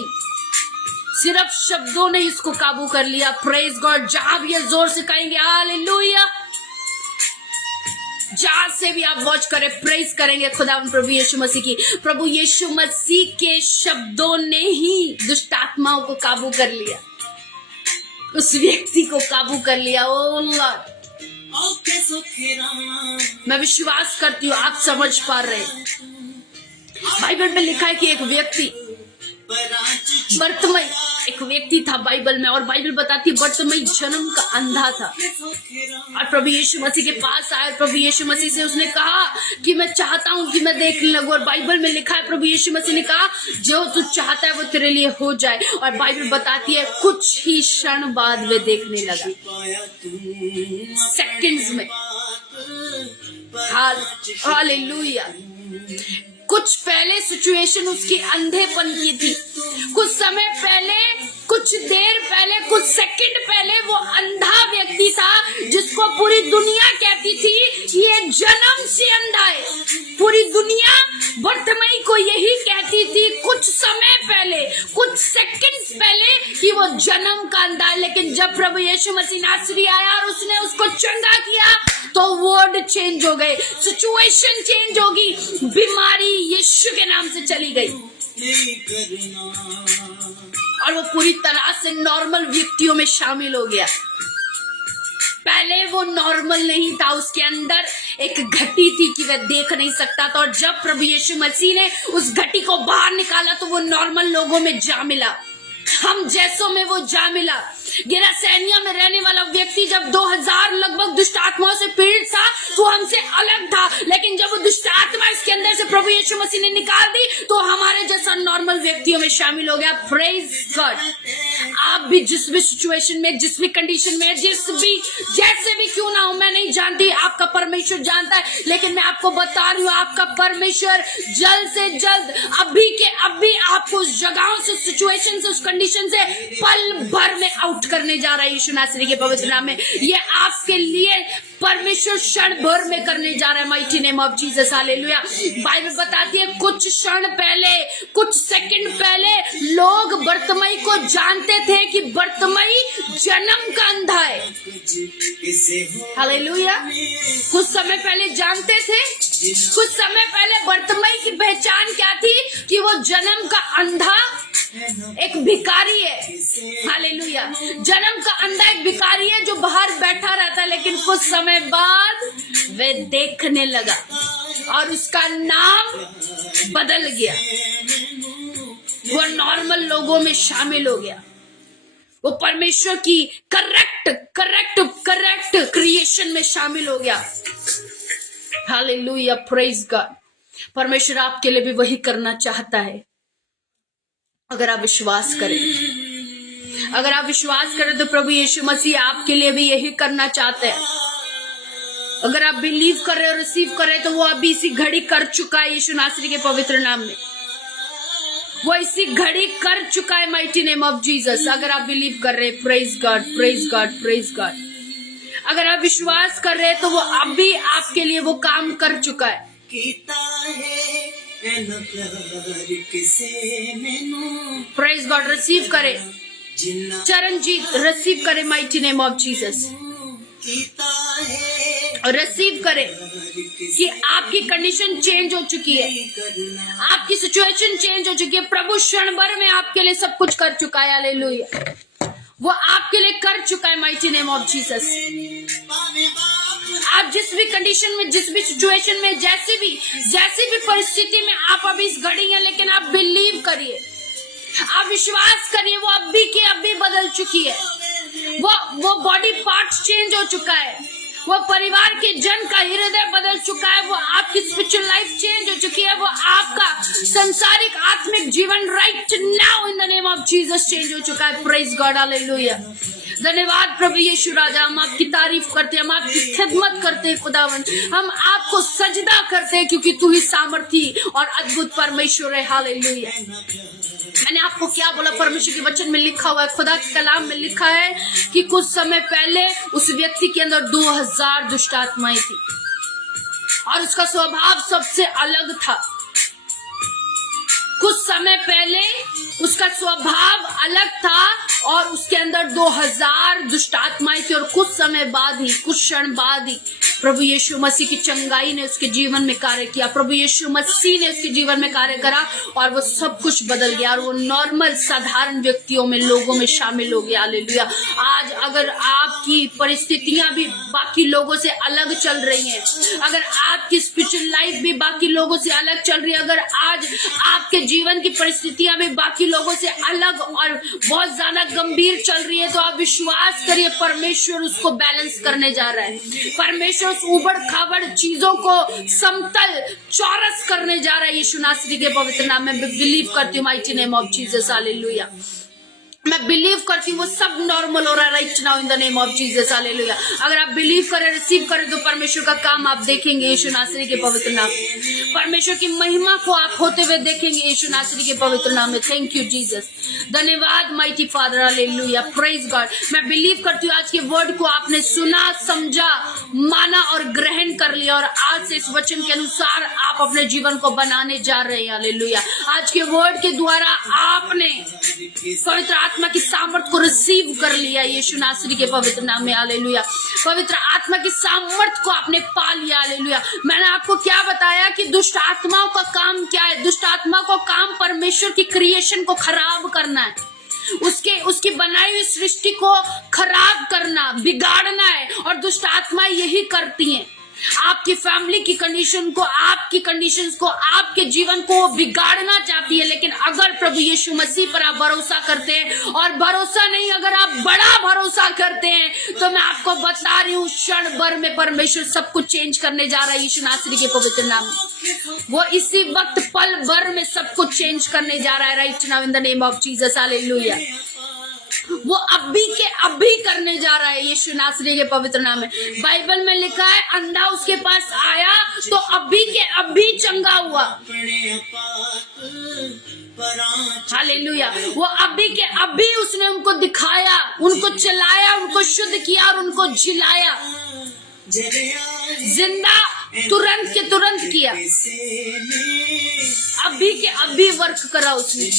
सिर्फ शब्दों ने इसको काबू कर लिया। Praise God. जहां भी जोर से कहेंगे हालेलुया, जहां से भी आप वॉच करें, प्रेज करेंगे खुदा प्रभु यीशु मसीह की। प्रभु यीशु मसीह के शब्दों ने ही दुष्ट आत्माओं को काबू कर लिया, उस व्यक्ति को काबू कर लिया। ओ लॉर्ड, मैं विश्वास करती हूँ आप समझ पा रहे। बाइबल में लिखा है कि एक व्यक्ति बर्तमई, एक व्यक्ति था बाइबल में, और बाइबल बताती है बर्तमई जन्म का अंधा था, और प्रभु यीशु मसीह के पास आया। प्रभु यीशु मसीह से उसने कहा कि मैं चाहता हूं कि मैं देखने लगूं, और बाइबल में लिखा है प्रभु यीशु मसीह ने कहा जो तू चाहता है वो तेरे लिए हो जाए। और बाइबल बताती है कुछ ही क्षण बाद वे देखने लगा, सेकंड्स में। हालेलुया। कुछ पहले सिचुएशन उसकी अंधेपन की थी, कुछ समय पहले, कुछ देर पहले, कुछ सेकंड पहले वो अंधा व्यक्ति था जिसको पूरी दुनिया कहती थी ये जन्म से अंधा है। पूरी दुनिया बर्तिमेई को यही कहती थी कुछ समय पहले, कुछ सेकंड्स पहले कि वो जन्म का अंधा है। लेकिन जब प्रभु यीशु मसीह नासरी आया और उसने उसको चंगा किया तो वर्ड चेंज हो गए, सिचुएशन चेंज होगी, बीमारी यीशु के नाम से चली गई। और वो पूरी तरह से नॉर्मल व्यक्तियों में शामिल हो गया। पहले वो नॉर्मल नहीं था, उसके अंदर एक घटी थी कि वह देख नहीं सकता था, और जब प्रभु यीशु मसीह ने उस घटी को बाहर निकाला तो वो नॉर्मल लोगों में जा मिला, हम जैसों में वो जा मिला। गिरासेनिया में रहने वाला व्यक्ति जब 2000 लगभग दुष्ट आत्माओं से पीड़ित था तो हमसे अलग था, लेकिन जब वो दुष्ट आत्मा इसके अंदर से प्रभु यीशु मसीह ने निकाल दी तो हमारे जैसा नॉर्मल व्यक्तियों में शामिल हो गया। Praise God. आप भी जिस भी सिचुएशन में, जिस भी कंडीशन में, जैसे भी क्यों ना हो, मैं नहीं जानती, आपका परमेश्वर जानता है, लेकिन मैं आपको बता रही हूँ आपका परमेश्वर जल्द से जल्द अभी के अभी आपको उस जगहों से, सिचुएशन से, उस कंडीशन से पल भर में आउट करने जा रहा है यीशु नासरी के पवित्र नाम में। ये आपके लिए परमेश्वर क्षण भर में करने जा रहा है, mighty name of Jesus, hallelujah. Bible बताती है कुछ क्षण पहले, कुछ सेकंड पहले लोग बर्तमई को जानते थे कि बर्तमई जन्म का अंधा है, हालेलुया। कुछ समय पहले जानते थे, कुछ समय पहले बर्तमई की पहचान क्या थी कि वो जन्म का अंधा एक भिखारी है, हालेलुया। जन्म का अंधा एक भिखारी है जो बाहर बैठा रहता है, लेकिन कुछ समय बाद वे देखने लगा और उसका नाम बदल गया, वो नॉर्मल लोगों में शामिल हो गया, वो परमेश्वर की करेक्ट क्रिएशन में शामिल हो गया, हालेलुया, प्रेज गॉड। परमेश्वर आपके लिए भी वही करना चाहता है अगर आप विश्वास करें। अगर आप विश्वास करें तो प्रभु यीशु मसीह आपके लिए भी यही करना चाहते हैं। अगर आप बिलीव कर रहे हो, रिसीव कर रहे हो, तो वो अभी इसी घड़ी कर चुका है यीशु नासरी के पवित्र नाम में, वो इसी घड़ी कर चुका है, माइटी नेम ऑफ जीसस। अगर आप बिलीव कर रहे हैं, praise God, praise God, praise God. अगर आप विश्वास कर रहे हैं तो वो अभी आपके लिए वो काम कर चुका है। प्रेज गॉड, रिसीव करे चरणजीत, रिसीव करे mighty name of Jesus, receive करे कि आपकी कंडीशन चेंज हो चुकी है, आपकी सिचुएशन चेंज हो चुकी है। प्रभु क्षण भर में आपके लिए सब कुछ कर चुका है, हालेलुया। वो आपके लिए कर चुका है, माइटी नेम ऑफ जीसस। आप जिस भी कंडीशन में, जिस भी सिचुएशन में, जैसी भी परिस्थिति में आप अभी इस घड़ी हैं, लेकिन आप बिलीव करिए, आप विश्वास करिए, वो अभी के अभी बदल चुकी है, वो बॉडी पार्ट्स चेंज हो चुका है, वो परिवार के जन का हृदय बदल चुका है, वो आपकी स्पिरिचुअल लाइफ चेंज हो चुकी है, वो आपका संसारिक आत्मिक जीवन right now in the name of Jesus change हो चुका है। Praise God, hallelujah. धन्यवाद प्रभु यीशु राजा, हम आपकी तारीफ करते हैं, हम आपकी खिदमत करते हैं खुदावन, हम आपको सजदा करते हैं क्योंकि तू ही सामर्थी और अद्भुत परमेश्वर है, हालेलुया। मैंने आपको क्या बोला, परमेश्वर के वचन में लिखा हुआ है, खुदा के कलाम में लिखा है कि कुछ समय पहले उस व्यक्ति के अंदर 2000 दुष्ट आत्माएं थी और उसका स्वभाव सबसे अलग था। कुछ समय पहले उसका स्वभाव अलग था और उसके अंदर 2000 दुष्ट आत्माएं थी, और कुछ समय बाद ही, कुछ क्षण बाद ही प्रभु यीशु मसीह की चंगाई ने उसके जीवन में कार्य किया, प्रभु यीशु मसीह ने उसके जीवन में कार्य करा और वो सब कुछ बदल गया और वो नॉर्मल साधारण व्यक्तियों में, लोगों में शामिल हो गया, हालेलुया। आज अगर आपकी परिस्थितियां भी बाकी लोगों से अलग चल रही हैं, अगर आपकी स्पिरिचुअल लाइफ भी बाकी लोगों से अलग चल रही है, अगर आज आपके जीवन की परिस्थितियां भी बाकी लोगों से अलग और बहुत ज्यादा गंभीर चल रही है, तो आप विश्वास करिए परमेश्वर उसको बैलेंस करने जा रहा है, परमेश्वर उस उबड़ खाबड़ चीजों को समतल चौरस करने जा रहा है यीशु नासरी के पवित्र नाम में। बिलीव करती हूँ mighty name of Jesus, hallelujah. मैं बिलीव करती हूँ वो सब नॉर्मल हो रहा है right now in the name of Jesus, hallelujah. अगर आप बिलीव करें, रिसीव करें, तो परमेश्वर का काम आप देखेंगे यीशु नासरी के पवित्र नाम में, परमेश्वर की महिमा को आप होते हुए देखेंगे यीशु नासरी के पवित्र नाम में। थैंक यू जीसस, धन्यवाद mighty father, hallelujah, praise God. मैं बिलीव करती हूँ आज के वर्ड को आपने सुना, समझा, माना और ग्रहण कर लिया, और आज से इस वचन के अनुसार आप अपने जीवन को बनाने जा रहे हैं, हालेलुया। आज के वर्ड के द्वारा आपने पवित्र आत्मा की सामर्थ को रिसीव कर लिया यीशु नासरी के पवित्र नाम में, हालेलुया। पवित्र आत्मा की सामर्थ को आपने पा लिया, हालेलुया। मैंने आपको क्या बताया कि दुष्ट आत्माओं का काम क्या है? दुष्ट आत्मा को काम परमेश्वर की क्रिएशन को खराब करना है, उसकी बनाई हुई सृष्टि को खराब करना, बिगाड़ना है, और दुष्ट आत्माएं यही करती हैं। आपकी फैमिली की कंडीशन को, आपकी कंडीशंस को, आपके जीवन को बिगाड़ना चाहती है। लेकिन अगर प्रभु यीशु मसीह पर आप भरोसा करते हैं, और भरोसा नहीं, अगर आप बड़ा भरोसा करते हैं, तो मैं आपको बता रही हूँ, क्षण भर में परमेश्वर सब कुछ चेंज करने जा रहा है यीशु नासरी के पवित्र नाम में। वो इसी वक्त पल भर में सब कुछ चेंज करने जा रहा है, right now in the name of Jesus, hallelujah. वो अभी के अभी करने जा रहा है यीशु नासरी के पवित्र नाम में। बाइबल में लिखा है, अंधा उसके पास आया तो अभी के अभी चंगा हुआ, हालेलुया। वो अभी के अभी उसने उनको दिखाया, उनको चलाया, उनको शुद्ध किया और उनको जिलाया, जिंदा तुरंत के तुरंत किया, अभी के अभी वर्क करा उसने।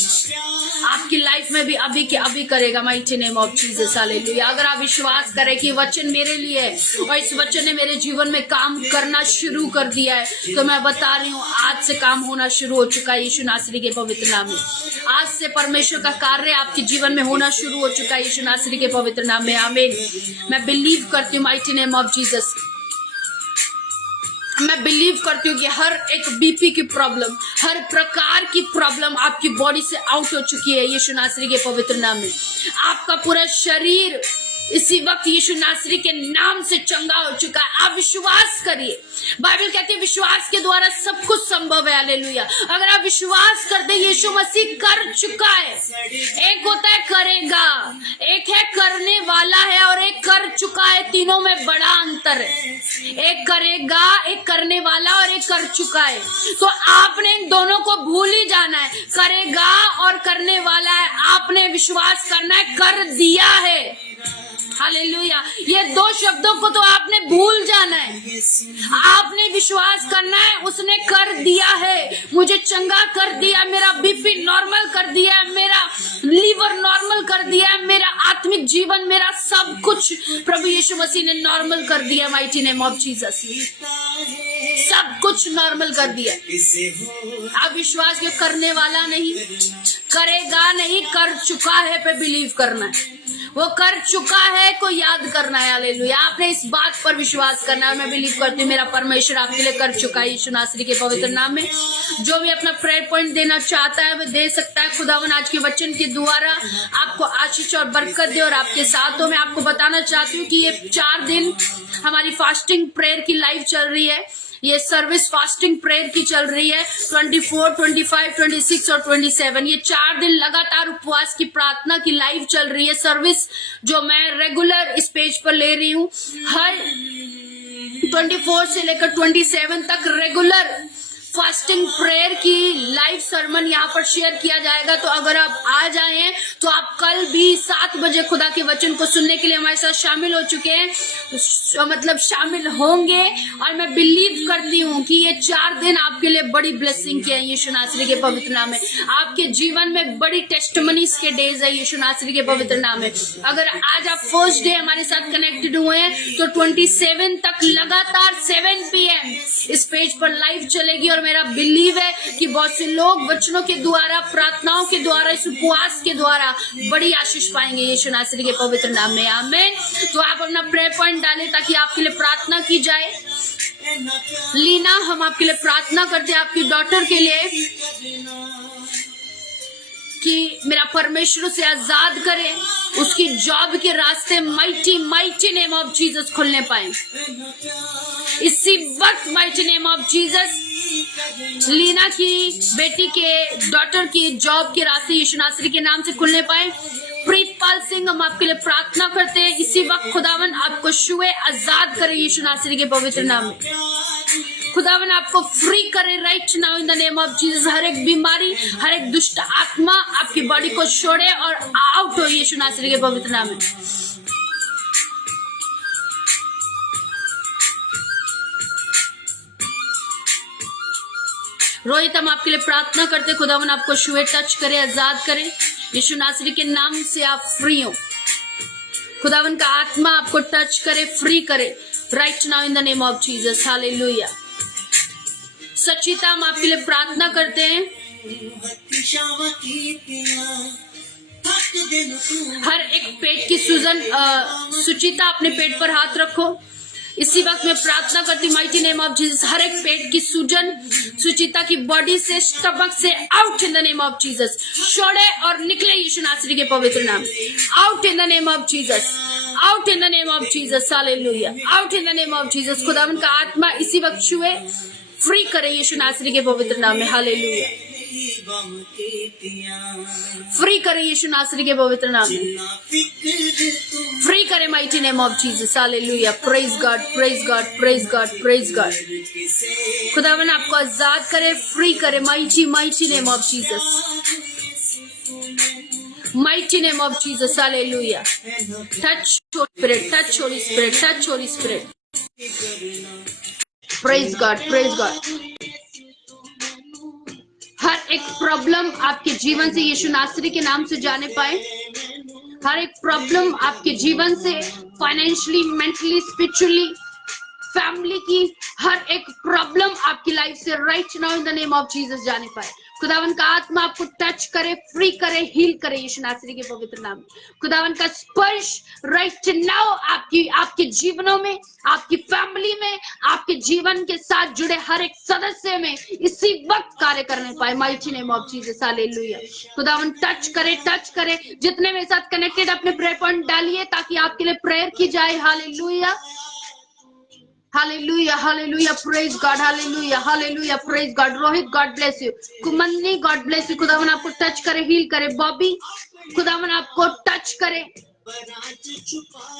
आपकी लाइफ में भी अभी के अभी करेगा, mighty name of Jesus, hallelujah. अगर आप विश्वास करें कि वचन मेरे लिए है और इस वचन ने मेरे जीवन में काम करना शुरू कर दिया है, तो मैं बता रही हूँ, आज से काम होना शुरू हो चुका है यीशु नासरी के पवित्र नाम में। आज से परमेश्वर का कार्य आपके जीवन में होना शुरू हो चुका है यीशु नासरी के पवित्र नाम में, आमीन। मैं बिलीव करती हूँ माइटी नेम ऑफ जीसस। मैं बिलीव करती हूँ कि हर एक बीपी की प्रॉब्लम, हर प्रकार की प्रॉब्लम आपकी बॉडी से आउट हो चुकी है यीशु नासरी के पवित्र नाम में। आपका पूरा शरीर इसी वक्त यीशु नासरी के नाम से चंगा हो चुका है। आप विश्वास करिए, बाइबल कहती है विश्वास के द्वारा सब कुछ संभव है, हालेलुया। अगर आप विश्वास करते यीशु मसीह कर चुका है। एक होता है करेगा, एक है करने वाला है, और एक कर चुका है। तीनों में बड़ा अंतर है। एक करेगा, एक करने वाला, और एक कर चुका है। तो आपने इन दोनों को भूल ही जाना है। करेगा और करने वाला है, आपने विश्वास करना है कर दिया है, हालेलुया। ये दो शब्दों को तो आपने भूल जाना है। आपने विश्वास करना है, उसने कर दिया है, मुझे चंगा कर दिया, मेरा बीपी नॉर्मल कर दिया, मेरा लीवर नॉर्मल कर दिया, मेरा आत्मिक जीवन, मेरा सब कुछ प्रभु यीशु मसीह ने नॉर्मल कर दिया, माइटी नेम ऑफ जीसस। सब कुछ नॉर्मल कर दिया। आप विश्वास के करने वाला नहीं, करेगा नहीं, कर चुका है पे बिलीव करना है। वो कर चुका है को याद करना है, हालेलुया। आपने इस बात पर विश्वास करना है। मैं बिलीव करती हूँ मेरा परमेश्वर आपके लिए कर चुका है यीशु नासरी के पवित्र नाम में। जो भी अपना प्रेयर पॉइंट देना चाहता है वो दे सकता है। खुदावन आज के वचन के द्वारा आपको आशीष और बरकत दे और आपके साथ हो। मैं आपको बताना चाहती हूँ कि ये 4 दिन हमारी फास्टिंग प्रेयर की लाइव चल रही है। ये सर्विस फास्टिंग प्रेयर की चल रही है 24, 25, 26 और 27। ये 4 दिन लगातार उपवास की प्रार्थना की लाइव चल रही है सर्विस, जो मैं रेगुलर इस पेज पर ले रही हूँ। हर 24 से लेकर 27 तक रेगुलर फास्टिंग प्रेयर की लाइव सरमन यहाँ पर शेयर किया जाएगा। तो अगर आप आ जाएं तो आप कल भी 7 बजे खुदा के वचन को सुनने के लिए हमारे साथ शामिल हो चुके हैं, मतलब शामिल होंगे। और मैं बिलीव करती हूँ कि ये 4 दिन आपके लिए बड़ी ब्लेसिंग के हैं यीशु नासरी के पवित्र नाम में। आपके जीवन में बड़ी टेस्टमनीज के डेज है यीशु नासरी के पवित्र नाम में। अगर आज आप फर्स्ट डे हमारे साथ कनेक्टेड हुए हैं तो 27 तक लगातार 7 PM इस पेज पर लाइव चलेगी। और मेरा बिलीव है कि बहुत से लोग वचनों के द्वारा, प्रार्थनाओं के द्वारा, इस उपवास के द्वारा बड़ी आशीष पाएंगे यीशु नासरी के पवित्र नाम में, आमीन। तो आप अपना प्रेयर पॉइंट डालें ताकि आपके लिए प्रार्थना की जाए। लीना, हम आपके लिए प्रार्थना करते हैं, आपकी डॉटर के लिए, कि मेरा परमेश्वर उसे आजाद करे, उसकी जॉब के रास्ते माइटी नेम ऑफ जीसस खुलने पाए इसी वक्त, mighty name of Jesus. Leena की बेटी के, डॉटर की जॉब के रास्ते यीशु नासरी के नाम से खुलने पाए। प्रीतपाल सिंह, हम आपके लिए प्रार्थना करते हैं इसी वक्त, खुदावन आपको छुए, आजाद करे यीशु नासरी के पवित्र नाम में। खुदावन आपको फ्री करे right now in the name of Jesus. हर एक बीमारी, हर एक दुष्ट आत्मा आपकी बॉडी को छोड़े और आउट हो यीशु नासरी के पवित्र नाम में। रोहित, हम आपके लिए प्रार्थना करते, खुदावन आपको छुए, टच करे, आजाद करे यीशु नासरी के नाम से। आप फ्री हो, खुदावन का आत्मा आपको टच करे, फ्री करे right now in the name of Jesus, hallelujah. Sachita, हम आपके लिए प्रार्थना करते हैं। हर एक पेट की सूजन, सुचिता अपने पेट पर हाथ रखो। इसी वक्त मैं प्रार्थना करती माइटी नेम ऑफ जीसस, हर एक पेट की सूजन सुचिता की बॉडी से, स्टमक से out in the name of Jesus, छोड़े और निकले यीशु नासरी के पवित्र नाम। Out in the name of Jesus, out in the name of Jesus, hallelujah, out in the name of Jesus. खुदावन का आत्मा इसी वक्त छुए, फ्री करे यीशु नासरी के पवित्र नाम में, हालेलुया। फ्री करे यीशु नासरी के पवित्र नाम में, फ्री करे mighty name of Jesus, hallelujah. Praise God, praise God, praise God, praise God. खुदावन आपको आजाद करे, फ्री करे, mighty mighty name of Jesus, mighty name of Jesus, hallelujah. Touch Spirit, touch Holy Spirit, touch Holy Spirit. Praise God, praise God. हर एक problem आपके जीवन से यीशु नासरी के नाम से जाने पाए। हर एक प्रॉब्लम आपके जीवन से, फाइनेंशियली, मेंटली, स्पिरिचुअली, फैमिली की हर एक प्रॉब्लम आपकी लाइफ से right now in the name of Jesus जाने पाए। खुदावन का आत्मा आपको टच करे, फ्री करे, हील करे यीशु नासरी के पवित्र नाम में। खुदावन का स्पर्श राइट नाउ आपके जीवनों में, आपकी फैमिली में, आपके जीवन के साथ जुड़े हर एक सदस्य में इसी वक्त कार्य करने पाए, mighty name of Jesus, hallelujah. खुदावन टच करे, टच करे। जितने मेरे साथ कनेक्टेड अपने प्रेयर पॉइंट डालिए ताकि आपके लिए प्रेयर की जाए, hallelujah, hallelujah, hallelujah, praise God, hallelujah, hallelujah, praise God. Rohit, God bless you. Kumanni, God bless you. खुदावन आपको टच करे, हील करे। बॉबी, खुदावन आपको टच करे।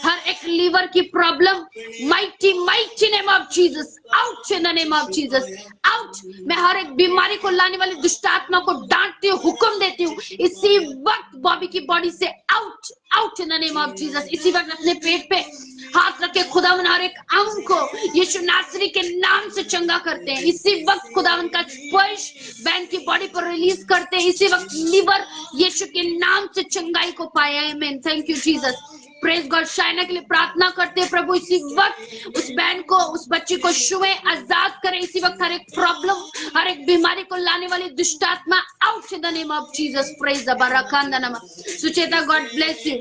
हर एक लीवर की problem, mighty mighty name of Jesus, out in the name of Jesus, out. मैं हर एक बीमारी को लाने वाली दुष्ट आत्मा को डांटती हूँ, हुक्म देती हूँ इसी वक्त बॉबी की बॉडी से, out, out in the name of Jesus. इसी वक्त अपने पेट पे हाथ रखे, खुदावन हर एक अंग को यीशु नासरी के नाम से चंगा करते हैं। इसी वक्त खुदावन का स्पर्श बहन की बॉडी पर रिलीज करते हैं। इसी वक्त लीवर यीशु के नाम से चंगाई को पाया है। आमीन, thank you Jesus. Praise God. Shaina के लिए प्रार्थना करते हैं, प्रभु इसी वक्त उस बहन को, उस बच्चे को छुए, आजाद करें। इसी वक्त हर एक प्रॉब्लम, हर एक बीमारी को लाने वाली दुष्ट आत्मा, out in the name of Jesus. Praise the बरकांदनमा। Sucheta, God bless you.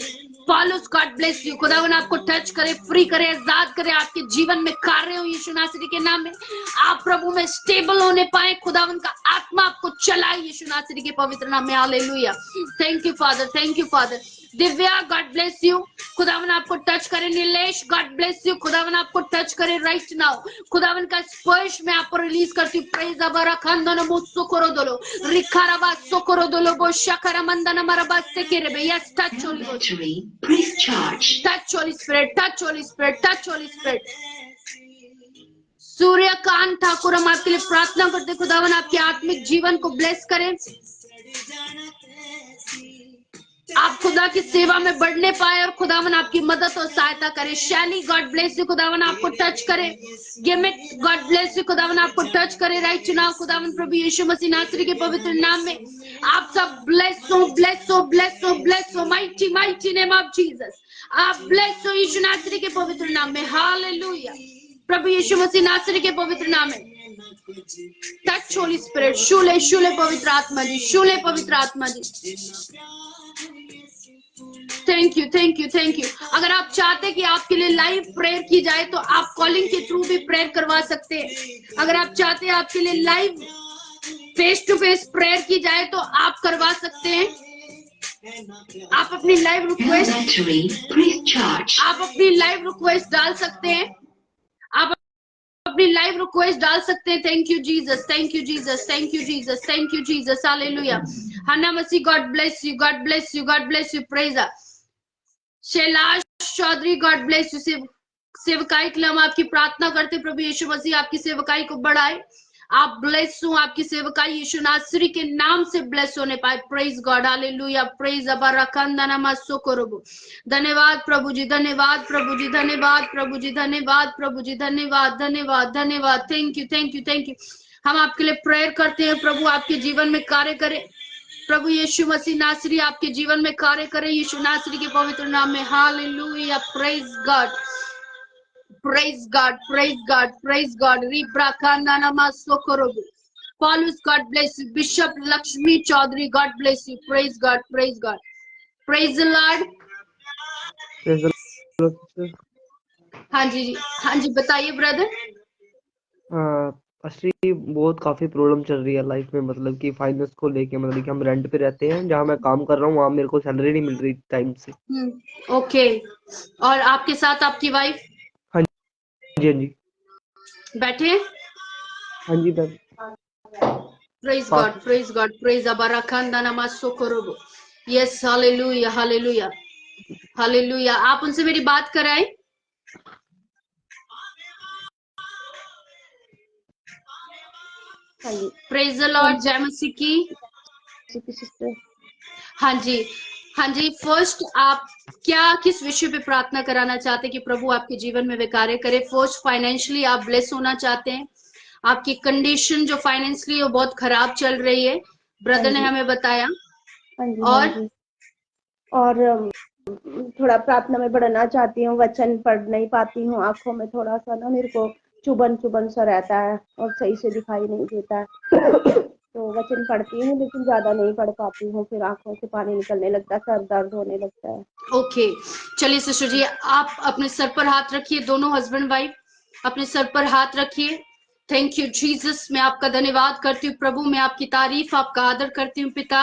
Paulus, God bless you. खुदावन आपको टच करे, फ्री करे, आजाद करे। आपके जीवन में कार्य हो यीशु नासरी के नाम में। आप प्रभु में स्टेबल होने पाए। खुदावन का आत्मा आपको चलाए यीशु नासरी के पवित्र नाम में, hallelujah. Thank you Father, thank you father. Divya, God bless you. खुदावन आपको टच करे। Nilesh, God bless you. खुदावन आपको टच करे राइट नाउ। खुदावन का स्पर्श मैं आपको रिलीज करती हूँ। प्रेज अबरा खानदानो मुसुकोरो दोलो रिखाराबा सोकोरो दोलो बो शकरा मंदना मरबा सेकेरेबे। Yes, touch holy, please charge. Touch Holy Spirit, touch Holy Spirit, touch Holy Spirit. Suryakant Thakur, हम आपके लिए प्रार्थना करते, खुदावन आपके आत्मिक जीवन को ब्लेस करें। आप खुदा की सेवा में बढ़ने पाए और खुदावन आपकी मदद और सहायता करे। शैली, गॉड ब्लेस यू। खुदावन आपको टच करे। Gamete, God bless you. खुदावन आपको टच करे राइट नाउ। खुदावन प्रभु यीशु मसीह नासरी के पवित्र नाम में आप सब ब्लेस हो, ब्लेस हो, ब्लेस हो, ब्लेस हो, mighty mighty name of Jesus. आप ब्लेस हो यीशु नासरी के पवित्र नाम में, हालेलुया। प्रभु यीशु मसीह नासरी के पवित्र नाम में टच होली स्पिरिट। शूले, शूले पवित्र आत्मा जी, शूले पवित्र आत्मा जी। Thank you, thank you, thank you. अगर आप चाहते कि आपके लिए लाइव प्रेयर की जाए तो आप कॉलिंग के थ्रू भी प्रेयर करवा सकते हैं। अगर आप चाहते हैं आपके लिए live face to face prayer की जाए तो आप करवा सकते हैं। आप अपनी लाइव रिक्वेस्ट डाल सकते हैं। आप अपनी लाइव रिक्वेस्ट डाल सकते हैं। Thank you Jesus, thank you Jesus, thank you Jesus, thank you Jesus, hallelujah. Hannah Masih, God bless you, God bless you, God bless you. Praise. Shailash Chaudhary, God bless you. सेवकाई के लिए हम आपकी प्रार्थना करते, प्रभु यीशु मसीह आपकी सेवकाई को बढ़ाए। आप ब्लेस हो, आपकी सेवकाई यीशु नासरी के नाम से ब्लेस होने पाए। Praise God, hallelujah. प्रेज अबरकंदना मसोकोरबो। धन्यवाद प्रभु जी, धन्यवाद प्रभु जी, धन्यवाद प्रभु जी, धन्यवाद प्रभु जी, धन्यवाद, धन्यवाद, धन्यवाद। Thank you, thank you, thank you. हम आपके लिए प्रेयर करते हैं, प्रभु आपके जीवन में कार्य करे। प्रभु यीशु मसीह नासरी आपके जीवन में कार्य करे यीशु नासरी के पवित्र नाम में, hallelujah. Praise God, praise God, praise God, praise God. Ribra Kandana Masokorobu. Paulus, God bless you. Bishop Lakshmi Chaudhary, God bless you. Praise God, praise God. Praise the Lord. Praise the Lord, sister. हाँ जी बताइए brother. असली बहुत काफी problem चल रही है life में, मतलब कि फाइनेंस को लेके। मतलब कि हम रेंट पे रहते हैं, जहाँ मैं काम कर रहा हूँ वहाँ मेरे को सैलरी नहीं मिल रही टाइम से। ओके। और आपके साथ आपकी वाइफ हाँ जी, हाँ जी, बैठे हैं। हाँ जी ma'am. Praise pass God, praise God, praise अबाराकांदा नमासो करोबो। Yes, hallelujah, hallelujah, hallelujah. आप उनसे मेरी बात कराएं। हाँ जी। प्रेज द लॉर्ड, जय मसीह की। सिस्टर, हाँ जी, हाँ जी। फर्स्ट आप क्या किस विषय पे प्रार्थना कराना चाहते हैं कि प्रभु आपके जीवन में वे कार्य करे? फर्स्ट फाइनेंशियली आप ब्लेस होना चाहते हैं। आपकी कंडीशन जो फाइनेंशियली वो बहुत खराब चल रही है, ब्रदर हाँ ने जी, हमें बताया। हाँ जी, हाँ और जी। और थोड़ा प्रार्थना में बढ़ना चाहती हूँ, वचन पढ़ नहीं पाती हूँ, आंखों में थोड़ा सा ना मेरे को चुभन चुभन सा रहता है और सही से दिखाई नहीं देता है। तो वचन पढ़ती हूँ लेकिन ज्यादा नहीं पढ़ पाती हूँ, फिर आंखों से पानी निकलने लगता है, सर दर्द होने लगता है। ओके, चलिए सिस्टर जी, आप अपने सर पर हाथ रखिए। दोनों हस्बैंड वाइफ अपने सर पर हाथ रखिए। थैंक यू जीसस, मैं आपका धन्यवाद करती हूँ प्रभु, मैं आपकी तारीफ, आपका आदर करती हूँ पिता।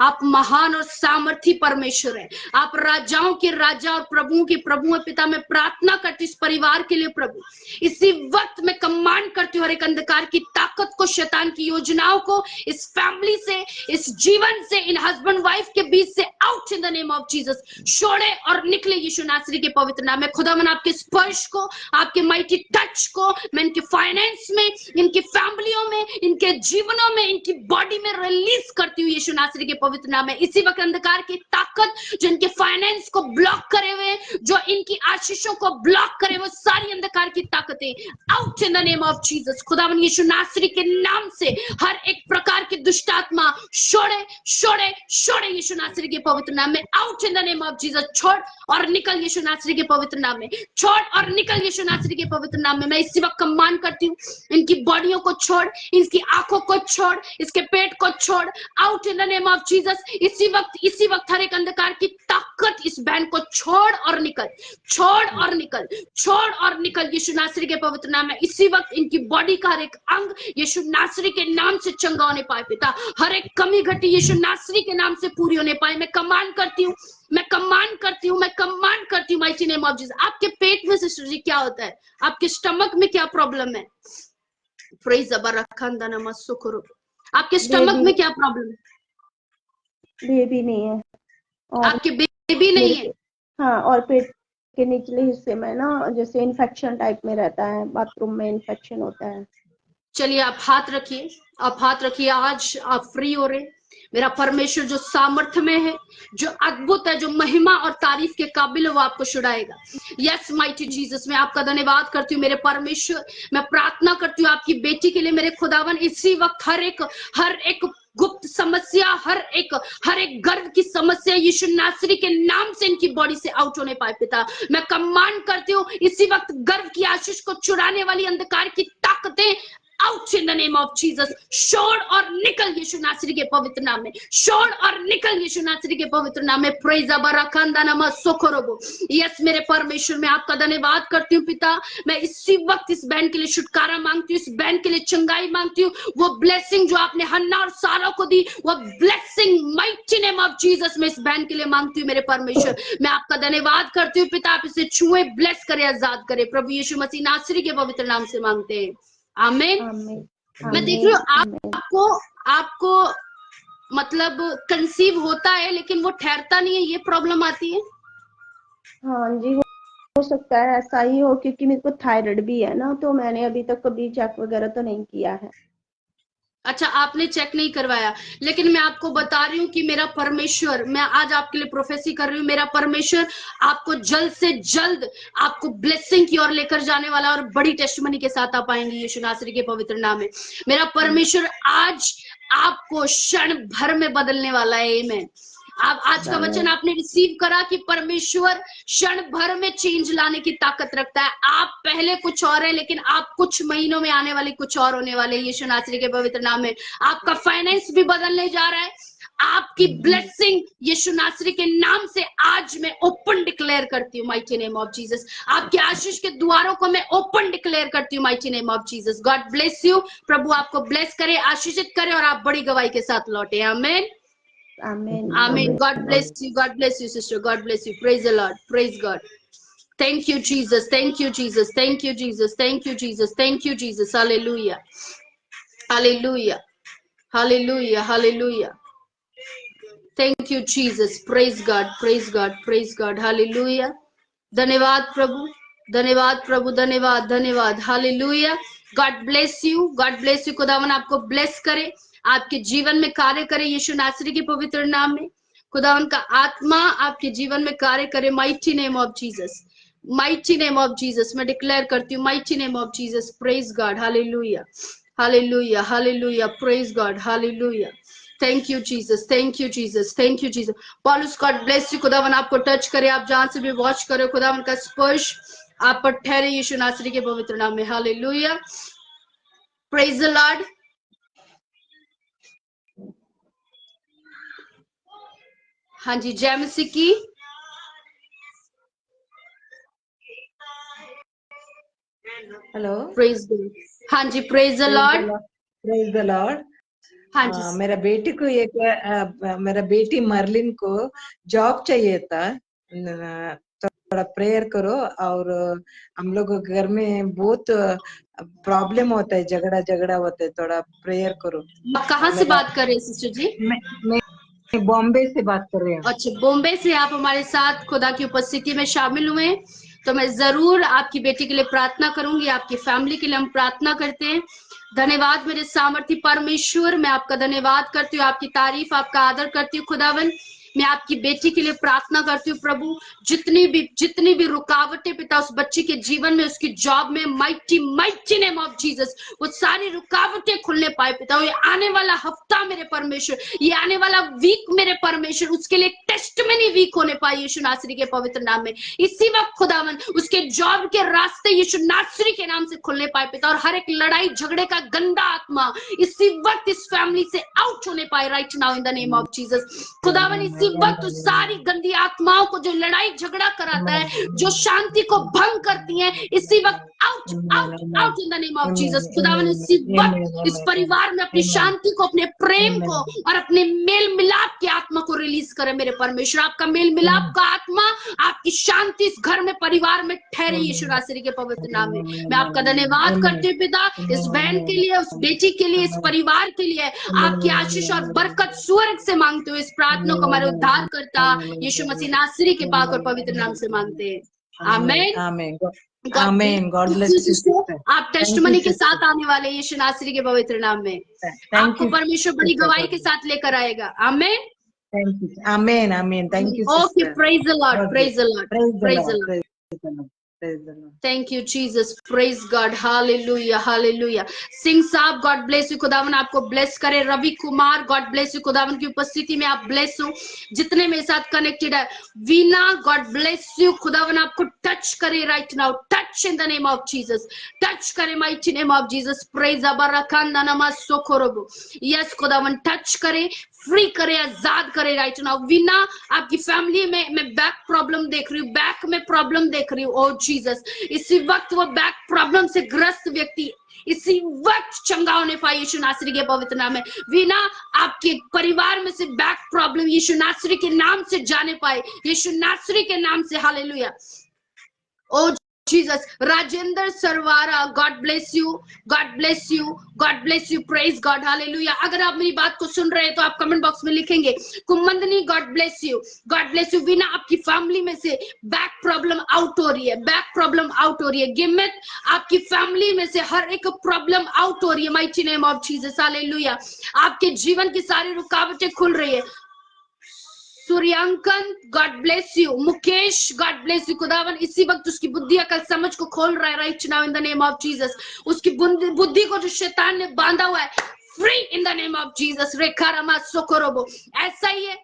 आप महान और सामर्थी परमेश्वर हैं, आप राजाओं के राजा और प्रभुओं के प्रभु हैं पिता। मैं प्रार्थना करती हूँ इस परिवार के लिए प्रभु। इसी वक्त मैं कमांड करती हूँ हर एक अंधकार की ताकत को, शैतान की योजनाओं को, इस फैमिली से, इस जीवन से, इन हस्बैंड वाइफ के बीच से out in the name of Jesus. छोड़े और निकले यीशु नासरी के पवित्र नाम में। खुदा मन आपके स्पर्श को, आपके माइटी टच को मैं इनके फाइनेंस में, इनकी फैमिलियों में, इनके जीवनों में, इनकी बॉडी में रिलीज करती हूँ यीशु नासरी के पवित्र नाम में। इसी वक्त अंधकार की ताकत जो इनके फाइनेंस को ब्लॉक करे हुए, जो इनकी आशीषों को ब्लॉक करे हुए, सारी अंधकार की ताकतें out in the name of Jesus. खुदावन यीशु नासरी के नाम से हर एक प्रकार की दुष्ट आत्मा छोड़े, छोड़े, छोड़े यीशु नासरी के पवित्र नाम में। Out in the name of Jesus. छोड़ और निकल यीशु नासरी के पवित्र नाम में। छोड़ और निकल यीशु नासरी के पवित्र नाम में। मैं इसी वक्त कमांड करती हूँ, इनकी बॉडियों को छोड़, इसकी आंखों को छोड़, इसके पेट को छोड़। Out in the name of Jesus. इसी वक्त हर एक अंधकार की ताकत इस बहन को छोड़ और निकल, छोड़ और निकल, छोड़ और निकल यीशु नासरी के पवित्र नाम में। इसी वक्त इनकी बॉडी का हर एक अंग यीशु नासरी के नाम से चंगा होने पाए पिता। हर एक कमी घटी यीशु नासरी के नाम से पूरी होने पाए। मैं कमांड करती हूँ, मैं कमांड करती हूँ, मैं कमांड करती हूँ माइटी नेम ऑफ जीसस। आपके पेट में सिस्टर जी क्या होता है? आपके स्टमक में क्या प्रॉब्लम है? प्रेज अबरखंदा नमस्सुकुरु। आपके स्टमक बेबी में क्या प्रॉब्लम है? बेबी नहीं है। और आपके बेबी नहीं मेरे है? हाँ, और पेट के निचले हिस्से में ना जैसे इन्फेक्शन टाइप में रहता है, बाथरूम में इन्फेक्शन होता है। चलिए आप हाथ रखिए, आप हाथ रखिए। आज आप फ्री हो रहे। मेरा परमेश्वर जो सामर्थ्य में है, जो अद्भुत है, जो महिमा और तारीफ के काबिल है, वो आपको छुड़ाएगा। यस माइटी जीसस, मैं आपका धन्यवाद करती हूँ मेरे परमेश्वर। मैं प्रार्थना करती हूँ आपकी बेटी के लिए मेरे खुदावन। इसी वक्त हर एक गुप्त समस्या, हर एक गर्भ की समस्या यीशु नासरी के नाम से इनकी बॉडी से आउट होने पाए पिता। मैं कमांड करती हूँ इसी वक्त गर्भ की आशीष को चुराने वाली अंधकार की ताकतें out in the name of Jesus. छोड़ और निकल यीशु नासरी के पवित्र नाम में। छोड़ और निकल यीशु नासरी के पवित्र नाम में। प्रेज बराकांदा नामा सोखरोबो। यस मेरे परमेश्वर, मैं आपका धन्यवाद करती हूँ पिता। मैं इसी वक्त इस बहन के लिए छुटकारा मांगती हूँ, इस बहन के लिए चंगाई मांगती हूँ। वो ब्लेसिंग जो आपने हन्ना और सारा को दी, वो blessing mighty name of Jesus में इस बहन के लिए मांगती हूँ मेरे परमेश्वर। मैं आपका धन्यवाद करती हूँ पिता। आप इसे छुए, ब्लेस करे, आजाद करे। प्रभु यीशु मसीह नासरी के पवित्र नाम से मांगते हैं, आमीन। आमीन, मैं देख रही हूँ आमीन। आपको मतलब कंसीव होता है लेकिन वो ठहरता नहीं है, ये प्रॉब्लम आती है। हाँ जी, हो सकता है ऐसा ही हो, क्योंकि मेरे को थायराइड भी है ना, तो मैंने अभी तक कभी चेक वगैरह तो नहीं किया है। अच्छा, आपने चेक नहीं करवाया, लेकिन मैं आपको बता रही हूँ कि मेरा परमेश्वर, मैं आज आपके लिए प्रोफेसी कर रही हूँ, मेरा परमेश्वर आपको जल्द से जल्द आपको ब्लेसिंग की ओर लेकर जाने वाला और बड़ी टेस्टिमनी के साथ आप आएंगे यीशु नासरी के पवित्र नाम में। मेरा परमेश्वर आज आपको क्षण भर में बदलने वाला है। आमीन। आप आज का वचन आपने रिसीव करा कि परमेश्वर क्षण भर में चेंज लाने की ताकत रखता है। आप पहले कुछ और है, लेकिन आप कुछ महीनों में आने वाले कुछ और होने वाले यीशु नासरी के पवित्र नाम में। आपका फाइनेंस भी बदलने जा रहा है, आपकी ब्लेसिंग यीशु नासरी के नाम से आज मैं ओपन डिक्लेयर करती हूँ माइटी नेम ऑफ जीसस। आपके आशीष के द्वारों को मैं ओपन डिक्लेयर करती हूँ mighty name of Jesus. God bless you. प्रभु आपको ब्लेस करे, आशीषित करे और आप बड़ी गवाही के साथ लौटे। आमीन आमीन आमीन। Amen. God bless you sister, God bless you. Praise the Lord, praise God. Thank you, Jesus. Thank you, Jesus. Thank you, Jesus. Thank you, Jesus. Thank you, Jesus. Hallelujah. Hallelujah. Hallelujah. Hallelujah. Thank you, Jesus. Praise God. Praise God. Praise God. Hallelujah. धन्यवाद प्रभु, धन्यवाद प्रभु, धन्यवाद धन्यवाद। Hallelujah. God bless you, God bless you. खुदावन आपको bless करे, आपके जीवन में कार्य करे यीशु नासरी के पवित्र नाम में। खुदावन का आत्मा आपके जीवन में कार्य करे, mighty name of Jesus, mighty name of Jesus. मैं डिक्लेयर करती हूँ mighty name of Jesus. Praise God. Hallelujah hallelujah hallelujah. Praise God. Hallelujah. Thank you Jesus, thank you Jesus, thank you Jesus. Paulus God bless you. खुदावन आपको touch करे, आप जहां से भी वॉच करे, खुदावन का स्पर्श आप पर ठहरे यीशु नासरी के पवित्र नाम में। हालेलुया। Praise the Lord. हाँ जी, जय मसीह की। हेलो, प्रेज द, हाँ जी, praise the Lord. Praise the Lord. हाँ जी, मेरा बेटी को मेरा बेटी मर्लिन को जॉब चाहिए था, थोड़ा प्रेयर करो। और हम लोग घर में बहुत प्रॉब्लम होता है, झगड़ा झगड़ा होता है, थोड़ा प्रेयर करो। आप कहाँ से बात कर रहे हैं सिस्टर जी? मैं बॉम्बे से बात कर रही हूँ। अच्छा, बॉम्बे से आप हमारे साथ खुदा की उपस्थिति में शामिल हुए, तो मैं जरूर आपकी बेटी के लिए प्रार्थना करूंगी, आपकी फैमिली के लिए हम प्रार्थना करते हैं। धन्यवाद मेरे सामर्थी परमेश्वर, मैं आपका धन्यवाद करती हूँ, आपकी तारीफ, आपका आदर करती हूँ खुदावन। मैं आपकी बेटी के लिए प्रार्थना करती हूँ प्रभु, जितनी भी रुकावटें पिता उस बच्ची के जीवन में, उसकी जॉब में, mighty mighty name of Jesus, वो सारी रुकावटें खुलने पाए पिता। ये आने वाला हफ्ता मेरे परमेश्वर, ये आने वाला वीक मेरे परमेश्वर, उसके लिए टेस्टमनी वीक होने पाए यीशु नासरी के पवित्र नाम में। इसी वक्त खुदावन उसके जॉब के रास्ते यीशु नासरी के नाम से खुलने पाए पिता, और हर एक लड़ाई झगड़े का गंदा आत्मा इसी वक्त इस फैमिली से आउट होने पाए right now in the name of Jesus. खुदावन इसी वक्त उस सारी गंदी आत्माओं को जो लड़ाई झगड़ा कराता है, जो शांति को भंग करती हैं, इसी वक्त out out out in the name of Jesus. खुदावन इसी वक्त इस परिवार में अपनी शांति को, अपने प्रेम को और अपने मेल मिलाप की आत्मा को रिलीज करे मेरे परमेश्वर। आपका मेल मिलाप का आत्मा, आपकी शांति इस घर में, परिवार में ठहरे यीशु नासरी के पवित्र नाम में। मैं आपका धन्यवाद करती हूँ पिता, इस बहन के लिए, उस बेटी के लिए, इस परिवार के लिए आपकी आशीष और बरकत स्वर्ग से मांगते हुए इस प्रार्थना को हमारे उद्धार करता यीशु मसीह नासरी के पाक और पवित्र नाम से मांगते हैं। आमीन आमीन आमीन। God bless you sister. आप टेस्टिमनी के साथ आने वाले यीशु नासरी के पवित्र नाम में आपको परमेश्वर बड़ी गवाही के साथ लेकर आएगा। आमीन। Thank you. आमीन आमीन। Thank you okay, sister. Praise the Lord, praise the Lord, praise the Lord. Praise the Lord. Thank you, Jesus. Praise God. Hallelujah. Hallelujah. Singh साहब, गॉड ब्लेस यू, खुदावन आपको ब्लेस करे। Ravi Kumar, God bless you, खुदावन की उपस्थिति में आप ब्लेस हो। जितने मेरे साथ कनेक्टेड है, वीना, गॉड ब्लेस यू, खुदावन आपको टच करे right now, touch in the name of Jesus, touch करे mighty name of Jesus. Praise अबरकांदा नमा सोकोरोबो। यस खुदावन टच करे, फ्री करे, आजाद करे राइट नाउ। वीना, आपकी फैमिली में मैं बैक प्रॉब्लम देख रही हूँ, बैक में प्रॉब्लम देख रही हूँ। ओ जीसस, इसी वक्त वो बैक प्रॉब्लम से ग्रस्त व्यक्ति इसी वक्त चंगा होने पाए यीशु नासरी के पवित्र नाम में। वीना, आपके परिवार में से बैक प्रॉब्लम यीशु नासरी के नाम से जाने पाए, यीशु नासरी के नाम से। Hallelujah. Oh Jesus. Rajendra Sarwara, God bless you, God bless you, God bless you. Praise God. Hallelujah. अगर आप मेरी बात को सुन रहे हैं तो आप कमेंट बॉक्स में लिखेंगे Kumandini, God bless you, God bless you. Veena, आपकी फैमिली में से बैक प्रॉब्लम आउट हो रही है, बैक प्रॉब्लम आउट हो रही है। गिमित, आपकी फैमिली में से हर एक प्रॉब्लम आउट हो रही है mighty name of Jesus. Hallelujah. आपके जीवन की सारी रुकावटें खुल रही है। Suryankan, God bless you. Mukesh, God bless you, खुदावन इसी वक्त उसकी बुद्धि अकल समझ को खोल रहा है right now in the name of Jesus. उसकी बुद्धि को जो शैतान ने बांधा हुआ है, free in the name of Jesus. रेखा रमा सोकोरोबो। ऐसा ही है,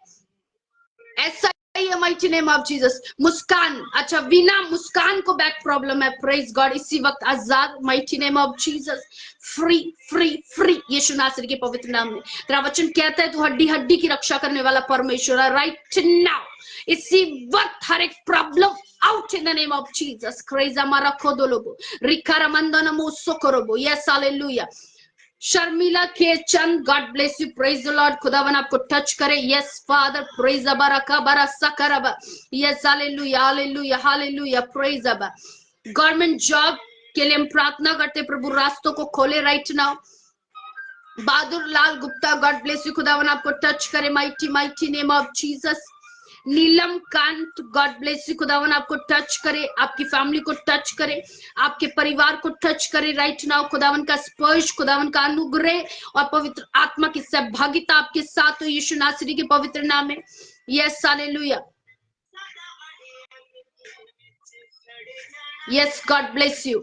ऐसा mighty name of Jesus. Muskan, अच्छा वीना, मुस्कान को बैक प्रॉब्लम है, प्रेज गॉड, इसी वक्त आजाद, mighty name of Jesus. Free free free Yeshu नासरी के पवित्र नाम में। तेरा वचन कहता है तू हड्डी हड्डी की रक्षा करने वाला परमेश्वर है। राइट नाउ इसी वक्त हर एक problem out in the name of Jesus. क्रेजा मारा खोदोलोबो रिकारा मंदना मोसोकोरोबो। Yes hallelujah. शर्मिला के Chand, God bless you, praise the Lord. खुदावन आपको टच करे। यस फादर, प्रेज अबारका बारा सकरबा। Yes hallelujah hallelujah hallelujah, praise अबा। गवर्नमेंट जॉब के लिए हम प्रार्थना करते, प्रभु रास्तों को खोले right now. Bahadur Lal Gupta, God bless you, खुदावन आपको टच करे, mighty mighty name of Jesus. Neelam Kant, God bless you, खुदावन आपको टच करे, आपकी फैमिली को टच करे, आपके परिवार को टच करे राइट नाउ। खुदावन का स्पर्श, खुदावन का अनुग्रह और पवित्र आत्मा की सहभागिता आपके साथ हो यीशु नासरी के पवित्र नाम में। Yes hallelujah. Yes, God bless you,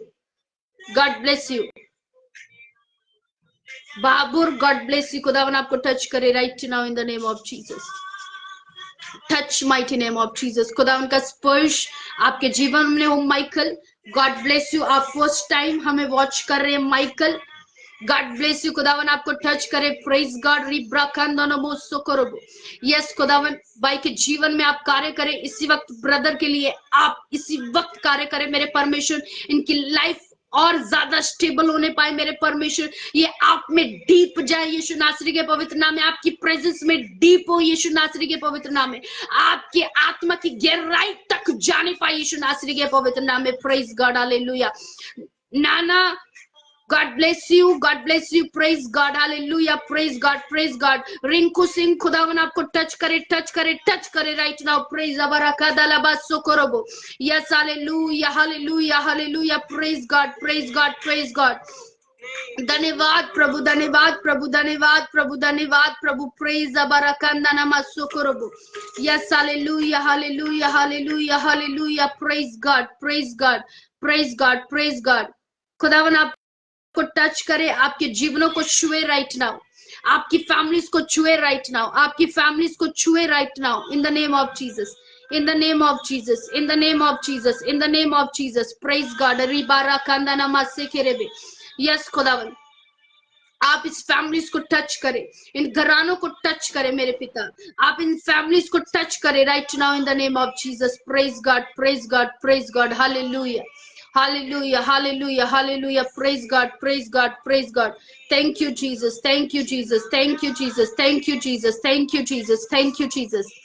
God bless you. Babur, God bless you, खुदावन आपको टच करे right now in the name of Jesus. Touch mighty name of Jesus. खुदा उनका स्पर्श आपके जीवन में हो। माइकल, गॉड ब्लेस यू, आप फर्स्ट टाइम हमें वॉच कर रहे हैं माइकल, गॉड ब्लेस यू, खुदावन आपको टच करे, प्रेज गॉड। यस खुदावन भाई के जीवन में आप कार्य करें इसी वक्त, ब्रदर के लिए आप इसी वक्त कार्य करें मेरे परमेश्वर, इनकी लाइफ और ज्यादा स्टेबल होने पाए मेरे परमेश्वर, ये आप में डीप जाए यीशु नासरी के पवित्र नाम में, आपकी प्रेजेंस में डीप हो यीशु नासरी के पवित्र नाम में, आपके आत्मा की गहराई तक जाने पाए यीशु नासरी के पवित्र नाम में। Praise God hallelujah. Nana, God bless you, God bless you, praise God, hallelujah, praise God. Rinku Singh, खुदावन आपको टच करे right now, praise अबराकादालाबा सोकोरोबो। Yes, hallelujah, hallelujah, hallelujah, praise God. धन्यवाद प्रभु, धन्यवाद प्रभु, धन्यवाद प्रभु, धन्यवाद प्रभु, प्रेज अबराकांदा नामा सोकोरोबो। Yes, hallelujah, hallelujah, hallelujah, hallelujah, praise God. खुदावन आप को टच करे, आपके जीवनों को छुए राइट नाउ, आपकी फैमिलीज को छुए राइट नाउ, आपकी फैमिलीज को छुए right now in the name of Jesus, in the name of Jesus, in the name of Jesus, in the name of Jesus. Praise God. रिबारा कांदाना मासे केरेबे। यस खुदावन आप इस फैमिलीज को टच करें, इन घरानों को टच करें मेरे पिता, आप इन फैमिलीज को टच करें right now in the name of Jesus. Praise God, praise God, praise God, hallelujah, hallelujah, hallelujah, hallelujah, praise God, praise God, praise God. Thank you Jesus, thank you Jesus, thank you Jesus, thank you Jesus, thank you Jesus, thank you Jesus.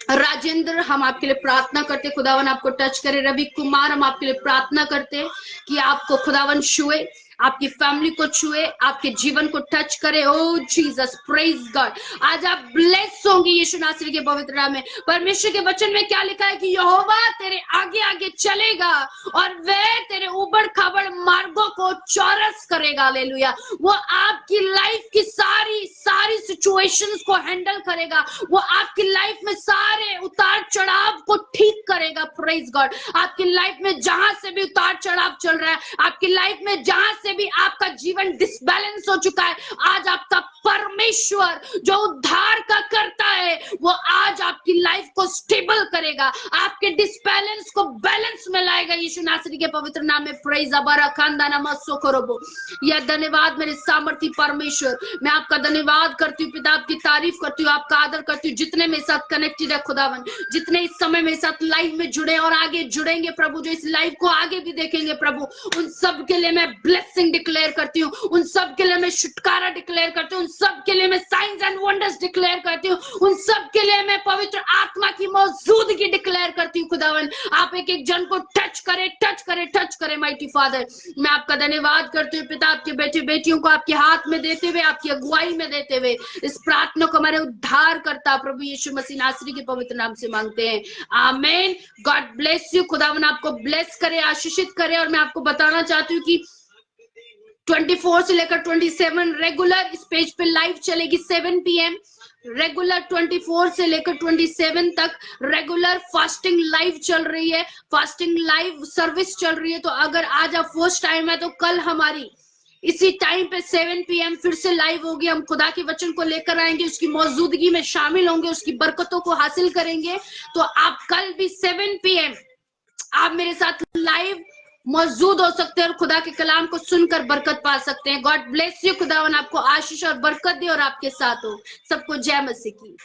Rajendra, हम आपके लिए प्रार्थना करते, खुदावन आपको touch करे। रवि कुमार, हम आपके लिए प्रार्थना करते कि आपको खुदावन छुए, आपकी फैमिली को छुए, आपके जीवन को टच करे। ओ जीसस, प्रेज गॉड। आज आप ब्लेस होंगे यीशु नासरी के पवित्र नाम में। परमेश्वर के वचन में क्या लिखा है कि यहोवा तेरे आगे आगे चलेगा और वह तेरे उबड़ खाबड़ मार्गों को चौरस करेगा। हालेलुया। वो आपकी लाइफ की सारी सिचुएशंस को हैंडल करेगा, वो आपकी लाइफ में सारे उतार चढ़ाव को ठीक करेगा। Praise God. आपकी लाइफ में जहां से भी उतार चढ़ाव चल रहा है, आपकी लाइफ में जहां से भी आपका जीवन डिसबैलेंस हो चुका है, आज आपका परमेश्वर जो उद्धार का करता है वो आज आपकी लाइफ को स्टेबल करेगा, आपके डिसबैलेंस को बैलेंस में लाएगा यीशु नासरी के पवित्र नाम में। प्रेज अबारा खानदाना मसोकरोबो। यह धन्यवाद मेरे सामर्थी परमेश्वर, मैं आपका धन्यवाद करती हूँ पिता, आपकी तारीफ करती हूँ, आपका आदर करती हूँ। जितने मेरे साथ कनेक्टेड है खुदावन, जितने इस समय मेरे साथ लाइव में जुड़े और आगे जुड़ेंगे प्रभु, जो इस लाइव को आगे भी देखेंगे प्रभु, उन सब के लिए मैं ब्लेसिंग डिक्लेयर करती हूँ, उन सब के लिए मैं छुटकारा डिक्लेयर करती हूँ, उन सब के लिए मैं साइंस एंड वंडर्स डिक्लेयर करती हूँ, उन सब के लिए मैं पवित्र आत्मा की मौजूदगी डिक्लेयर करती हूँ। खुदावन आप एक एक जन को टच करे माइटी फादर। मैं आपका धन्यवाद करती हूँ पिता, आपके बेटे बेटियों को आपके हाथ में देते हुए, आपकी अगुवाई में देते हुए, इस प्रार्थना को हमारे उद्धार करता प्रभु यीशु मसीह नासरी के पवित्र नाम से मांगते हैं, आमेन। God bless you. खुदावन आपको ब्लेस करे, आशीषित करे। और मैं आपको बताना चाहती हूँ कि 24 से लेकर 27 रेगुलर इस पेज पे लाइव चलेगी 7 PM रेगुलर, 24 से लेकर 27 तक रेगुलर फास्टिंग लाइव चल रही है, फास्टिंग लाइव सर्विस चल रही है। तो अगर आज आप फर्स्ट टाइम है तो कल हमारी इसी टाइम पे 7 PM फिर से लाइव होगी। हम खुदा के वचन को लेकर आएंगे, उसकी मौजूदगी में शामिल होंगे, उसकी बरकतों को हासिल करेंगे। तो आप कल भी 7 PM आप मेरे साथ लाइव मौजूद हो सकते हैं और खुदा के कलाम को सुनकर बरकत पा सकते हैं। God bless you. खुदावन आपको आशीष और बरकत दे और आपके साथ हो। सबको जय मसीह की।